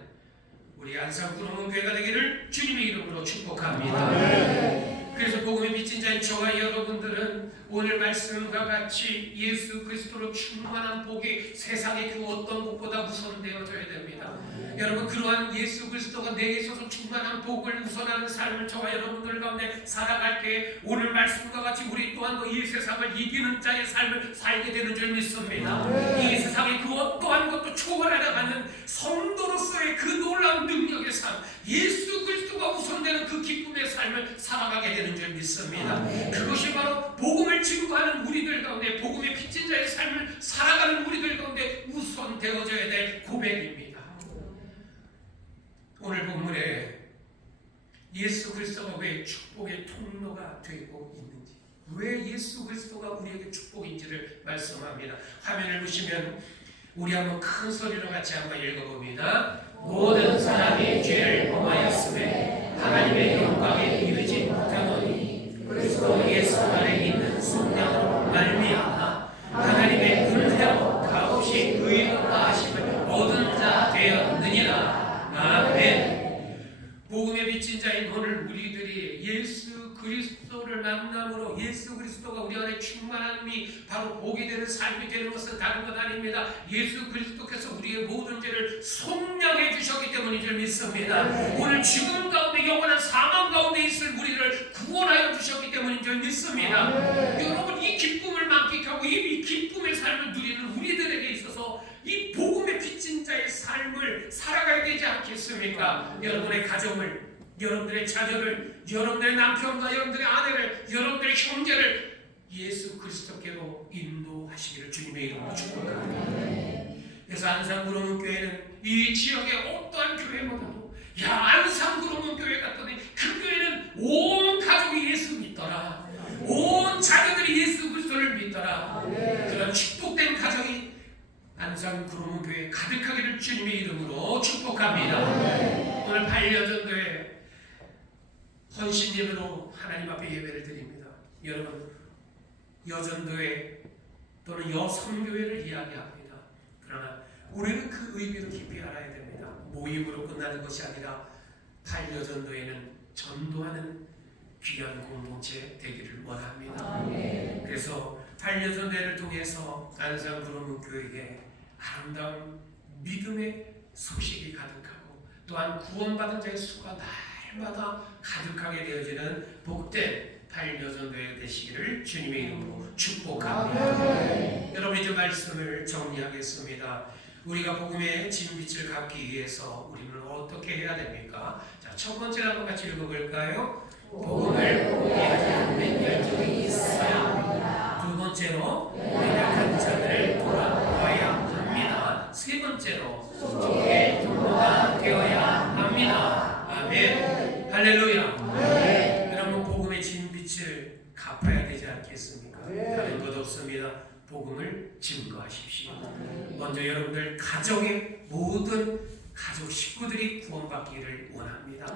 우리 안산구로문교회가 되기를 주님의 이름으로 축복합니다. 그래서 복음의 빚진 자인 저와 여러분들은 오늘 말씀과 같이 예수 그리스도로 충만한 복이 세상의 그 어떤 것보다 우선되어져야 됩니다. 여러분, 그러한 예수 그리스도가 내게 있어서 충만한 복을 우선하는 삶을 저와 여러분들 가운데 살아갈 때 오늘 말씀과 같이 우리 또한 이 세상을 이기는 자의 삶을 살게 되는 줄 믿습니다. 이 세상의 그 어떠한 것도 초월해 나가는 성도로서의 그 놀라운 능력의 삶, 예수 그리스도가 우선되는 그 기쁨의 삶을 살아가게 되는 줄 믿습니다. 그것이 바로 복음을 증거하는 우리들 가운데, 복음의 빚진 자의 삶을 살아가는 우리들 가운데 우선되어져야 될 고백입니다. 오늘 본문에 예수 그리스도가 왜 축복의 통로가 되고 있는지, 왜 예수 그리스도가 우리에게 축복인지를 말씀합니다. 화면을 보시면 우리 한번 큰 소리로 같이 한번 읽어봅니다. 모든 사람이 죄를 범하였음에 하나님의 영광에 이르지 못하노니 그리스도 예수 안에 있는 성령으로 말미암아 하나님의 은혜로 값없이 의롭다 하심을 얻은 자 되었느니라. 아멘. 복음의 빚진 자인 오늘 우리들이 예수 그리스도를 만남으로 예수 그리스도가 우리 안에 충만함이 바로 복이 되는 삶이 되는 것은 다른 것 아닙니다. 예수 그리스도께서 우리의 모든 죄를 속량해 주셨기 때문인 줄 믿습니다. 오늘 죽음 가운데 영원한 사망 가운데 있을 우리를 구원하여 주셨기 때문인 줄 믿습니다. 여러분, 이 기쁨을 만끽하고 이 기쁨의 삶을 누리는 우리들에게 있어서 이 복음의 빚진 자의 삶을 살아가야 되지 않겠습니까? 여러분의 가정을, 여러분들의 자녀를, 여러분들의 남편과 여러분들의 아내를, 여러분들의 형제를 예수 그리스도께로 인도하시기를 주님의 이름으로 축복합니다. 그래서 안산구로문교회는 이 지역의 어떠한 교회보다도 안산구로문교회 갔더니 그 교회는 온 가족이 예수 믿더라, 온 자녀들이 예수 그리스도를 믿더라. 그런 축복된 가정이 안산구로문교회 가득하기를 주님의 이름으로 축복합니다. 오늘 반려전도회 헌신 예배로 하나님 앞에 예배를 드립니다. 여러분, 여전도회 또는 여성교회를 이야기합니다. 그러나 우리는 그 의미를 깊이 알아야 됩니다. 모임으로 끝나는 것이 아니라 반려전도회는 전도하는 귀한 공동체 되기를 원합니다. 그래서 반려전도회를 통해서 안산구로문교회에 아름다운 믿음의 소식이 가득하고 또한 구원받은 자의 수가 날마다 가득하게 되어지는 복된 반려전도회 되시기를 주님의 이름으로 축복합니다. 여러분, 이제 말씀을 정리하겠습니다. 우리가 복음의 진빛을 갖기 위해서 우리는 어떻게 해야 됩니까? 자, 첫 번째로 한번 같이 읽어볼까요? 복음을 포기하지 않는 열정이 있어야 합니다. 두 번째로 연약한 자들을 돌아보아야 합니다. 세 번째로 축복의 통로가 되어야 합니다. 아멘. 할렐루야. 여러분, 복음의 진빛을 갚아야 되지 않겠습니까? 다른 것 없습니다. 복음을 증거하십시오. 먼저 여러분들 가정의 모든 가족 식구들이 구원받기를 원합니다.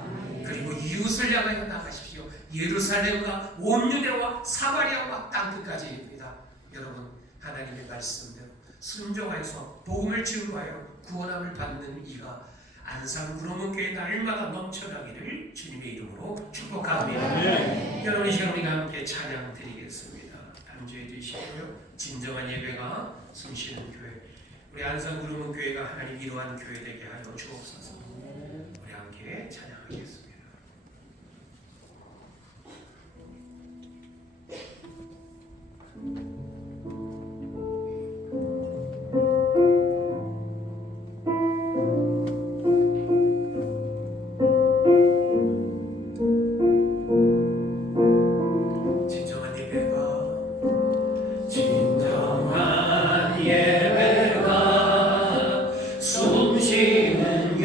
그리고 이웃을 향하여 나가십시오. 예루살렘과 온 유대와 사마리아와 땅끝까지입니다. 여러분, 하나님의 말씀대로 순종하여서 복음을 증거하여 구원함을 받는 이가 안산구로문교회 날마다 넘쳐나기를 주님의 이름으로 축복합니다. 여러분, 이 시간 우리가 함께 찬양 드리겠습니다. 단주해 주시고요. 진정한 예배가 숨쉬는 교회, 우리 안산구로문교회가 하나님 이루한 교회 되게 하여 주옵소서. 우리 함께 찬양하겠습니다. 숨쉬는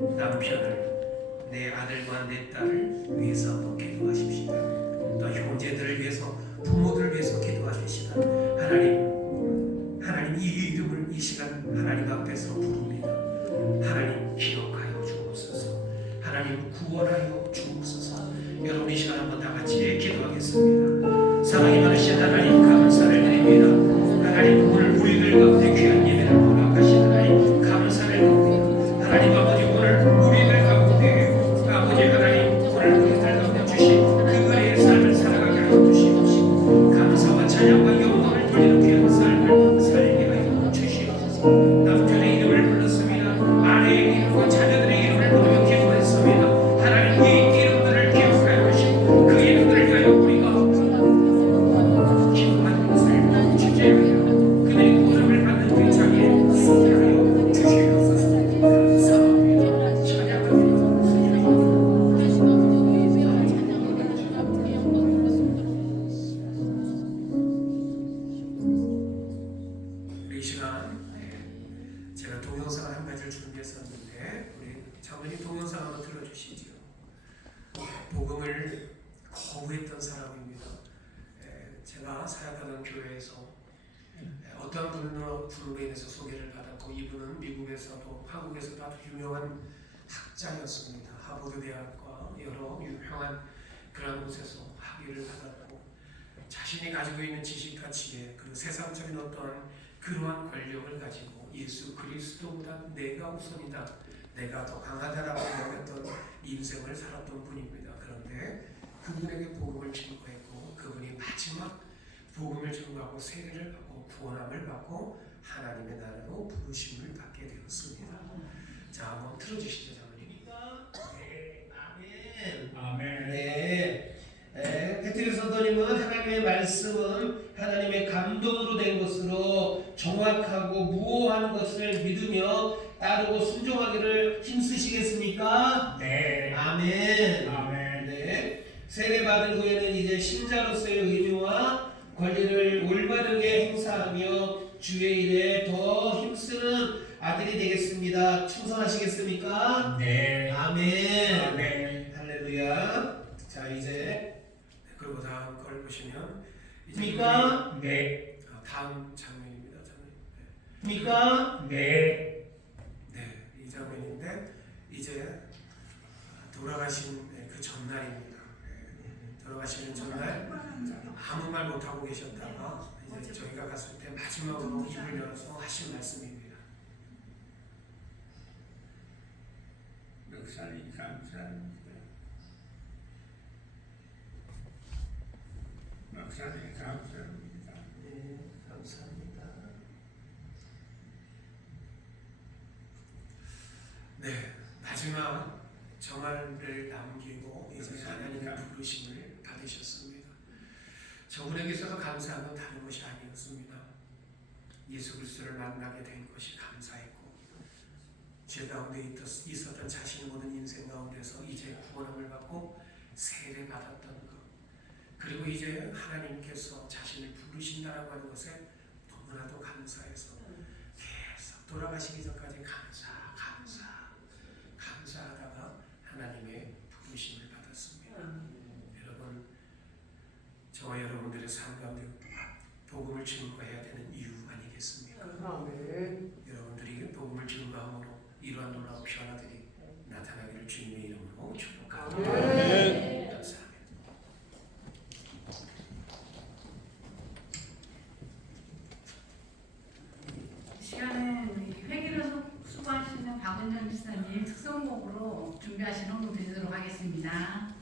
남편을, 내 아들과 내 딸을 위해서 한번 기도하십시다. 또 형제들을 위해서, 부모들을 위해서 기도하십시다. 하나님 이 이름을 이 시간 하나님 앞에서 부릅니다. 하나님 기억하여 주옵소서. 하나님 구원하여 주옵소서. 여러분 이 시간 한번 다 같이 기도하겠습니다. 사랑이 많으신 하나님 감사를 드립니다. 하나님 오늘 우리들 가운데 귀한 예배를 허락하신 하나님 감사를 드립니다. 하나님 아버지 오늘 우리들 가운데 아버지 하나님 오늘 우리들 가운데 주신 그 은혜의 삶을 살아가게 하여 주시옵시고 감사와 찬양과 영광을 돌리는 귀한 삶을 살게 하여 주시옵소서. 남편의 이름을 불렀습니다. 아내의 이름과 자녀들의 이름을 부르며 기도했습니다. 하나님 이 이름들을 기억하여 주시고 그 이름들을 위하여 우리가 기도하는 삶을 주제하여 그들의 구원을 받는 그 자리에 있게 하여 주시옵소서. 감사합니다. 찬양합니다. 우리 이 시간 제가 동영상을 한 가지를 준비했었는데 우리 장로님 동영상 한번 틀어주시죠. 복음을 거부했던 사람입니다. 제가 사역하던 교회에서 어떤 분으로 인해서 소개를 받았고 이분은 미국에서도 한국에서도 아주 유명한 학자였습니다. 하버드 대학과 여러 유명한 그런 곳에서 학위를 받았고 자신이 가지고 있는 지식과 지혜 그 세상적인 어떠한 그러한 권력을 가지고 예수 그리스도보다 내가 우선이다, 내가 더 강하다라고 여겼던 인생을 살았던 분입니다. 그런데 그분에게 복음을 증거했고 그분이 마지막 복음을 증거하고 세례를 받고 구원함을 받고 하나님의 나라로 부르심을 받게 되었습니다. 자, 한번 틀어주시죠, 장로님. 네, 아멘. 아멘. 네. 패트릭 선도님은 하나님의 말씀은 하나님의 감동으로 된 것으로 정확하고 무오한 것을 믿으며 따르고 순종하기를 힘쓰시겠습니까? 네. 아멘. 아멘. 네. 세례받은 후에는 이제 신자로서의 의무와 권리를 올바르게 행사하며 주의 일에 더 힘쓰는 아들이 되겠습니다. 충성하시겠습니까? 네. 아멘. 아멘. 할렐루야. 자, 이제 그리고 다음 걸 보시면 이제 입니까? 네. 다음 장면입니다. 장면. 입니까? 네. 네, 이 장면인데 이제 돌아가신 그 전날입니다. 돌아가시는 전날 아무 말 못하고 계셨다가 이제 저희가 갔을 때 마지막으로 입을 열어서 하신 말씀입니다. 목사님 감사합니다. 목사님 감사합니다. 네, 감사합니다. 네, 마지막 정화를 남기고 이제 하나님의 부르심을 받으셨습니다. 저분에게 있어서 감사한 건 다른 것이 아니었습니다. 예수 그리스도를 만나게 된 것이 감사했고 죄 가운데 있었던 자신의 모든 인생 가운데서 이제 구원함을 받고 세례 받았던 것, 그리고 이제 하나님께서 자신을 부르신다라고 하는 것에 너무나도 감사해서 계속 돌아가시기 전까지 감사하다가 하나님의 부르심을 받았습니다. 여러분, 저와 여러분들의 삶 가운데 복음을 증거해야 되는 이유 아니겠습니까? 여러분들이 복음을 증거함으로 이러한 놀라운 변화들이 나타나기를 주님의 이름으로 축복합니다. 감사합니다. 시간은 회기를 수고하시는 박은정 집사님 특성곡으로 준비하신 헌금 드리도록 하겠습니다.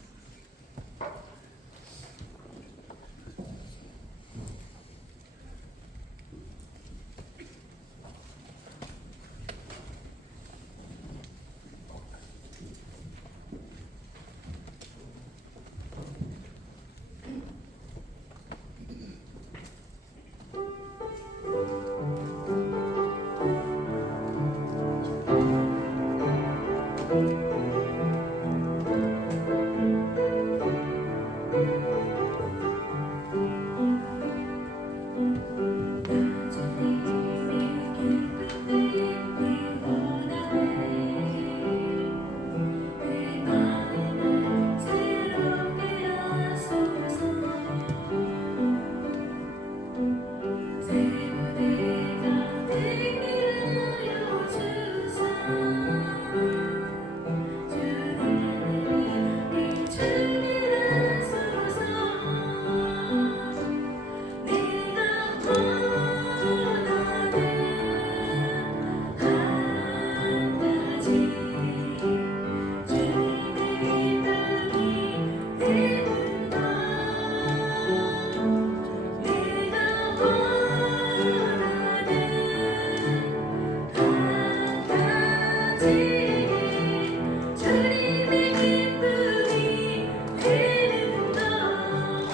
주님의 기쁨이 되는 것.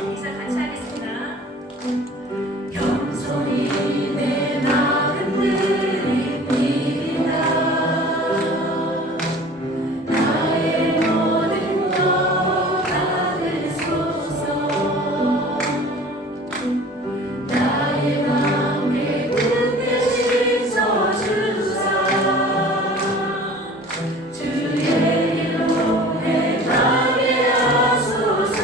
인사 같이 하겠습니다. 겸손히 내 마음을 입히다 나의 모든 것 받으소서 나의 맘 깨끗이 씻어주사 주의 이름으로 행하게 하소서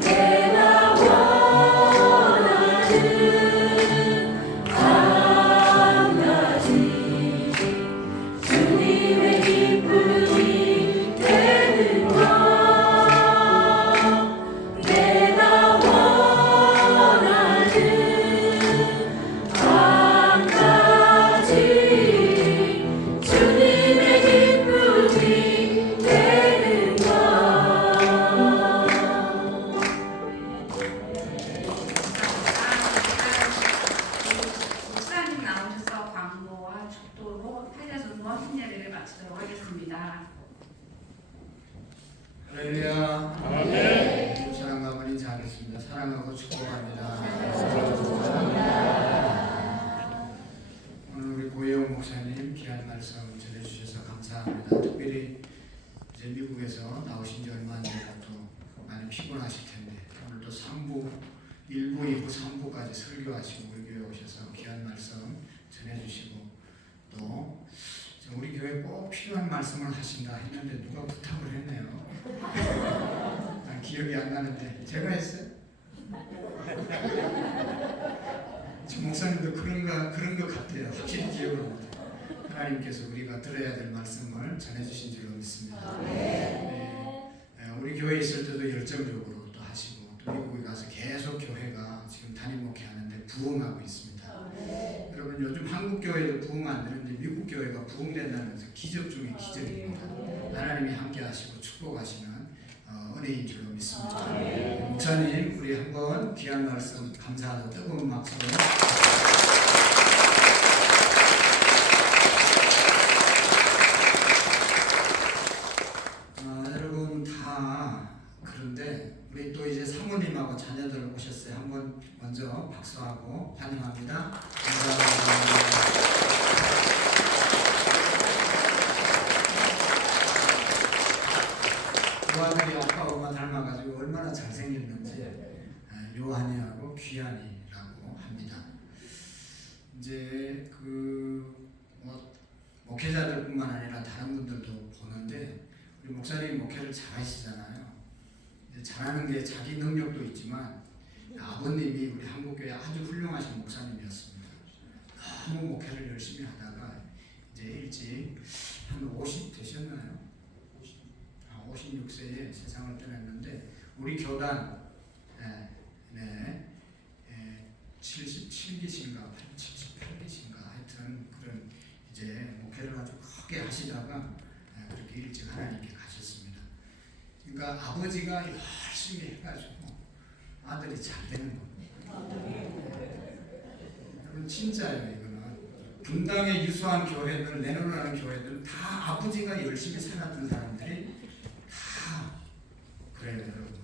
내가 원하는 한 가지 주님의 기쁨이 되는 것 내가 원하는 한 가지 주님의 기쁨이 되는 것. 목사님 나오셔서 광고와 축도로 팔려전도와 힘예배를 마치도록 하겠습니다. 할렐루야. 아멘. 사랑과 아버지 인사하겠습니다. 사랑하고 축복합니다. 오늘 우리 고혜영 목사님 귀한 말씀 전해주셔서 감사합니다. 특별히 이제 미국에서 나오신 지 얼마 안 돼도 많이 피곤하실 텐데 오늘도 3부, 1부, 2부, 3부까지 설교하시고 우리 교회 오셔서 귀한 말씀 전해주시고 또 우리 교회 꼭 필요한 말씀을 하신다 했는데 누가 부탁을 했네요. 난 기억이 안 나는데 제가 했어요? 저 목사님도 그런 것 같아요. 확실히 기억을 못해요. 하나님께서 우리가 들어야 될 말씀을 전해주신 줄로 믿습니다. 우리 교회에 있을 때도 열정적으로 또 하시고 또 미국에 가서 계속 교회가 지금 단임 목회하는데 부흥하고 있습니다. 여러분 요즘 한국 교회도 부흥 안 되는데 미국 교회가 부흥된다는 것은 기적 중의 기적입니다. 하나님이 함께 하시고 축복하시는 은혜인 줄로 믿습니다. 목사님 우리 한번 귀한 말씀 감사하고 뜨거운 박수로 여러분 다 그런데 우리 또 이제 사모님하고 자녀들 오셨어요. 한번 먼저 박수하고 환영합니다. 감사합니다. 요한이 아빠 엄마 닮아가지고 얼마나 잘생겼는지 요한이하고 귀한이라고 합니다. 이제 목회자들뿐만 아니라 다른 분들도 보는데 우리 목사님 목회를 잘하시잖아요. 잘하는 게 자기 능력도 있지만 아버님이 우리 한국교회 아주 훌륭하신 목사님이었습니다. 너무 목회를 열심히 하다가 이제 일찍 한 50 되셨나요? 56세에 세상을 떠났는데 우리 교단 77기신가 78기신가 하여튼 그런 이제 목회를 아주 크게 하시다가 그렇게 일찍 하나님께 가셨습니다. 그러니까 아버지가 열심히 해가지고 아들이 잘 되는 겁니다. 여러분 진짜예요. 이거는 분당에 유수한 교회들 내놓으라는 교회들 다 아버지가 열심히 살았던 사람들이 다 그래요. 여러분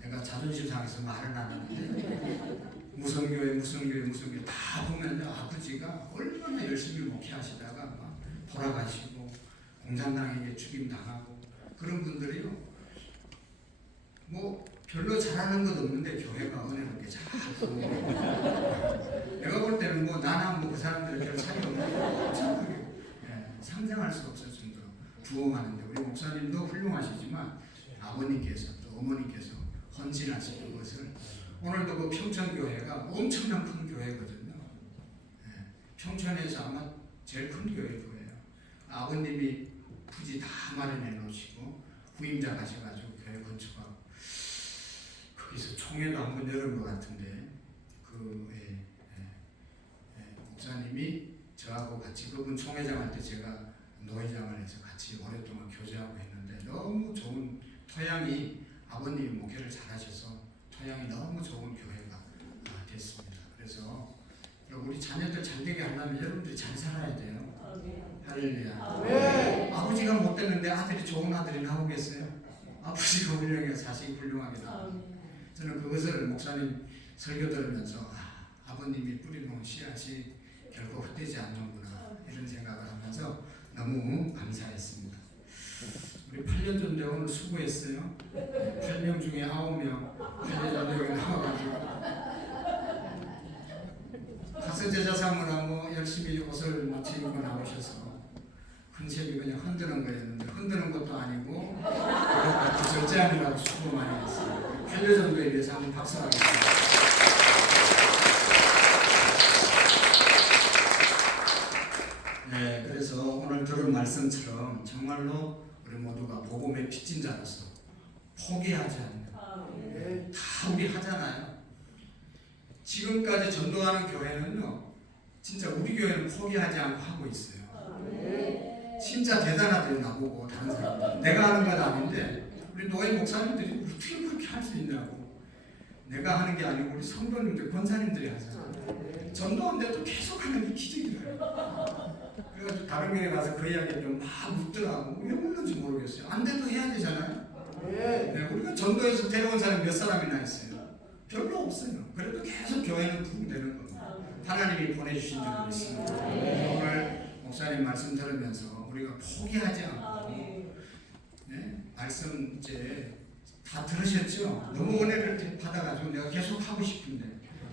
내가 자존심 상해서 말은 안 하는데 무슨 교회 다 보면 아버지가 얼마나 열심히 목회하시다가 막 돌아가시고 공산당에게 죽임당하고 그런 분들이요 뭐 별로 잘하는 것 없는데 교회가 은혜롭게 잘하고 내가 볼 때는 뭐 나나 뭐 그 사람들은 별 차이 없는 참 크게 상상할 수 없을 정도로 부흥하는데 우리 목사님도 훌륭하시지만 아버님께서 또 어머니께서 헌신하시는 것을 오늘도 그 평천교회가 엄청난 큰 교회거든요. 평천에서 아마 제일 큰 교회일 거예요. 아버님이 부지 다 마련해 놓으시고 후임자 가셔가지고 교회 건축하고 거기서 총회도 한번 열은 것 같은데 목사님이 저하고 같이 그분 총회장 할 때 제가 노회장을 해서 같이 오랫동안 교제하고 했는데 너무 좋은 토양이 아버님이 목회를 잘하셔서 토양이 너무 좋은 교회가 됐습니다. 그래서 우리 자녀들 잘 되게 하려면 여러분들이 잘 살아야 돼요. 할렐루야. 아버지가 못됐는데 아들이 좋은 아들이 나오겠어요? 아버지가 훌륭해요. 자식이 훌륭하게 나와요. 저는 그것을 목사님 설교 들으면서 아버님이 뿌려놓은 씨앗이 결코 헛되지 않는구나 이런 생각을 하면서 너무 감사했습니다. 우리 8년 전대 오늘 수고했어요. 8명 중에 9명 8년 전대에 나와가지고 가서 제자 삼으라고 열심히 옷을 맞춰 입고 나오셔서 컨셉이 그냥 흔드는 거였는데 흔드는 것도 아니고 절제 아니라고 수고 많이 했어요. 8년 정도에 대해서 한번 박수 하겠습니다. 네, 그래서 오늘 들은 말씀처럼 정말로 우리 모두가 복음의 빚진 자로서 포기하지 않는 다 우리 하잖아요. 지금까지 전도하는 교회는요 진짜 우리 교회는 포기하지 않고 하고 있어요. 진짜 대단하대요. 나보고 다른 사람들 내가 하는 건 아닌데 우리 노예 목사님들이 어떻게 그렇게 할 수 있냐고. 내가 하는 게 아니고 우리 성도님들 권사님들이 하잖아요. 전도하는데도 계속 하는 게 기적이래요. 그래가지고 다른 교회 가서 그 이야기 좀 막 묻더라고. 왜 묻는지 모르겠어요. 안 돼도 해야 되잖아요. 네, 우리가 전도에서 데려온 사람이 몇 사람이나 있어요? 별로 없어요. 그래도 계속 교회는 부흥되는 겁니다. 하나님이 보내주신 적이 있습니다. 오늘 목사님 말씀 들으면서 우리가 포기하지 않고 네? 말씀 이제 다 들으셨죠? 너무 은혜를 받아가지고 내가 계속 하고 싶은데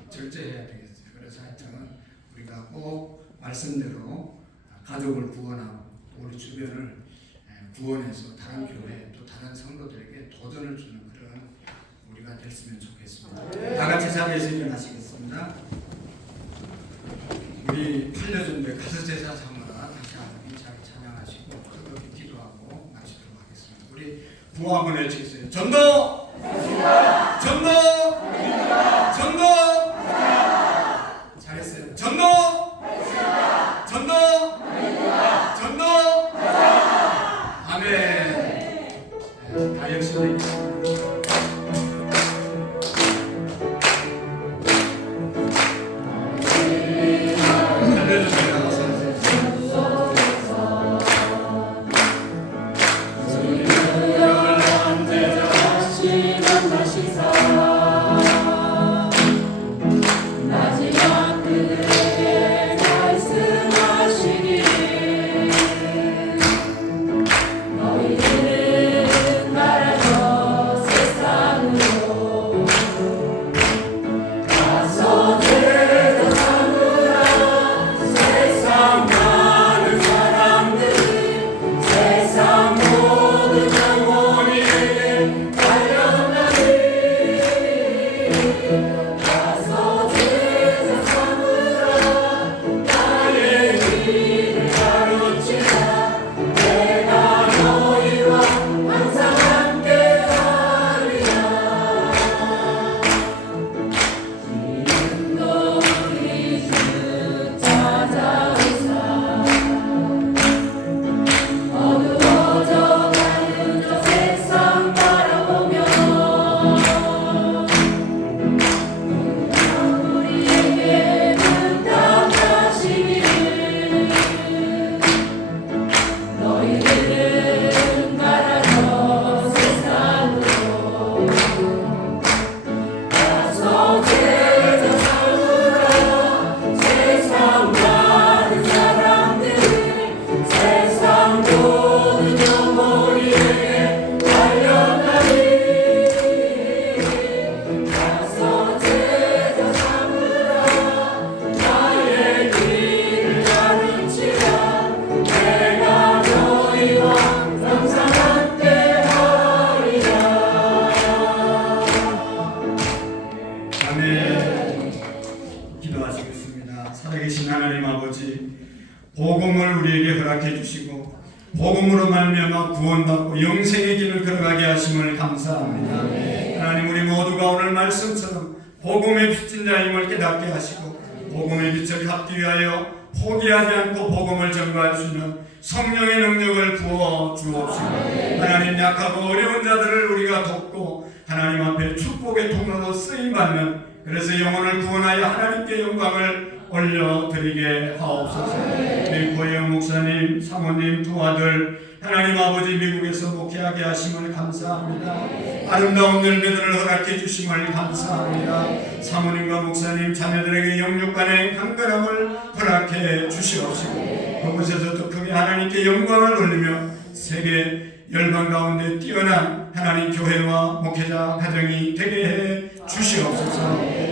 절제해야 되겠어요. 그래서 하여튼 우리가 꼭 말씀대로 가족을 구원하고 우리 주변을 구원해서 다른 교회 또 다른 성도들에게 도전을 주는 그런 우리가 됐으면 좋겠습니다. 다 같이 자리에서 일어나시겠습니다. 우리 8년 전에 가서 제자 삼으라 다시 한번 힘차게 찬양하시고 뜨겁게 기도하고 마치도록 하겠습니다. 우리 구호 한번 외치겠어요. 전도! 전도! 전도! 잘했어요. 전도! 전도! 전도! 아멘. 네, 다 역시되겠습니다. 복음을 우리에게 허락해 주시고 복음으로 말미암아 구원받고 영생의 길을 걸어가게 하심을 감사합니다. 하나님, 우리 모두가 오늘 말씀처럼 복음의 빚진 자임을 깨닫게 하시고 복음의 빛을 갖기 위하여 포기하지 않고 복음을 전가할 수 있는 성령의 능력을 부어 주옵시고 하나님, 약하고 어려운 자들을 우리가 돕고 하나님 앞에 축복의 통로로 쓰임받는, 그래서 영혼을 구원하여 하나님께 영광을 올려드리게 하옵소서. 하나님 고영 목사님, 사모님 두 아들 하나님 아버지 미국에서 목회하게 하심을 감사합니다. 아름다운 열매들을 허락해 주심을 감사합니다. 사모님과 목사님 자녀들에게 영육간의 강건함을 허락해 주시옵시고 그곳에서 더 크게 하나님께 영광을 올리며 세계 열방 가운데 뛰어난 하나님 교회와 목회자 가정이 되게 해 주시옵소서.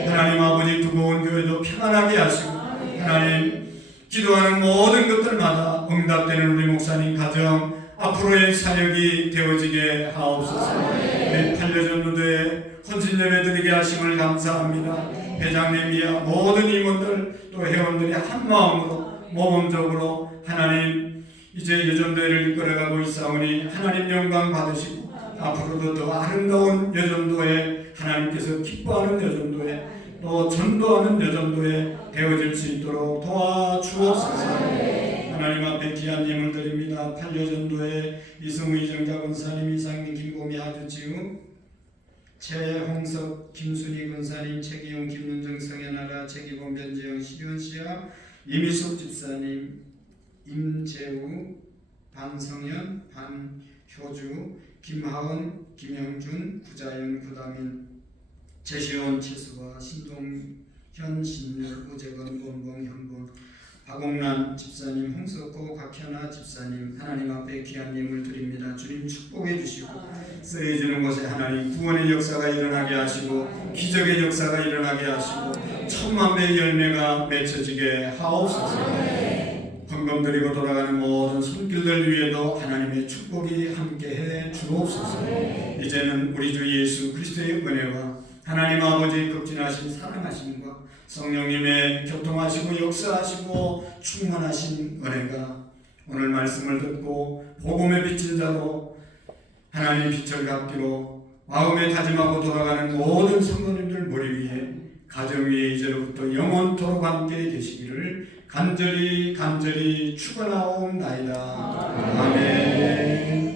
하나님 아버지 두고 교회도 평안하게 하시고 하나님 기도하는 모든 것들마다 응답되는 우리 목사님 가정 앞으로의 사역이 되어지게 하옵소서. 우리 팔려전도에 헌신 예배 드리게 하심을 감사합니다. 회장님 이하 모든 임원들 또 회원들이 한 마음으로 모범적으로 하나님 이제 여전도회를 이끌어가고 있사오니 하나님 영광 받으시고 앞으로도 더 아름다운 여전도회 하나님께서 기뻐하는 여전도회 또 전도하는 여전도회 되어질 수 있도록 도와주옵소서. 하나님 앞에 귀한 예물 드립니다. 팔려전도회 이승우 이정자 권사님, 이상민 김고미 하주지우 최홍석 김순희 권사님, 최기용 김윤정 성현아라 최기범 변재영 시윤시아 이미숙 집사님, 임재우 반성현 반효주 김하은 김영준 구자연 구다민 제시온 최수와 신동현 신율 우재건 본봉 현봉 박옥란 집사님, 홍석호 곽현아 집사님 하나님 앞에 귀한 예물 드립니다. 주님 축복해 주시고 쓰여지는 곳에 하나님 구원의 역사가 일어나게 하시고 기적의 역사가 일어나게 하시고 천만배의 열매가 맺혀지게 하옵소서. 헌금 드리고 돌아가는 모든 손길들 위에도 하나님의 축복이 함께해 주옵소서. 이제는 우리 주 예수 그리스도의 은혜와 하나님 아버지 극진하신 사랑하심과 성령님의 교통하시고 역사하시고 충만하신 은혜가 오늘 말씀을 듣고 복음에 비친 자로 하나님 빛을 갚기로 마음에 다짐하고 돌아가는 모든 성도님들 머리 위에 가정 위에 이제로부터 영원토록 함께 계시기를 간절히 축원하옵나이다. 아멘.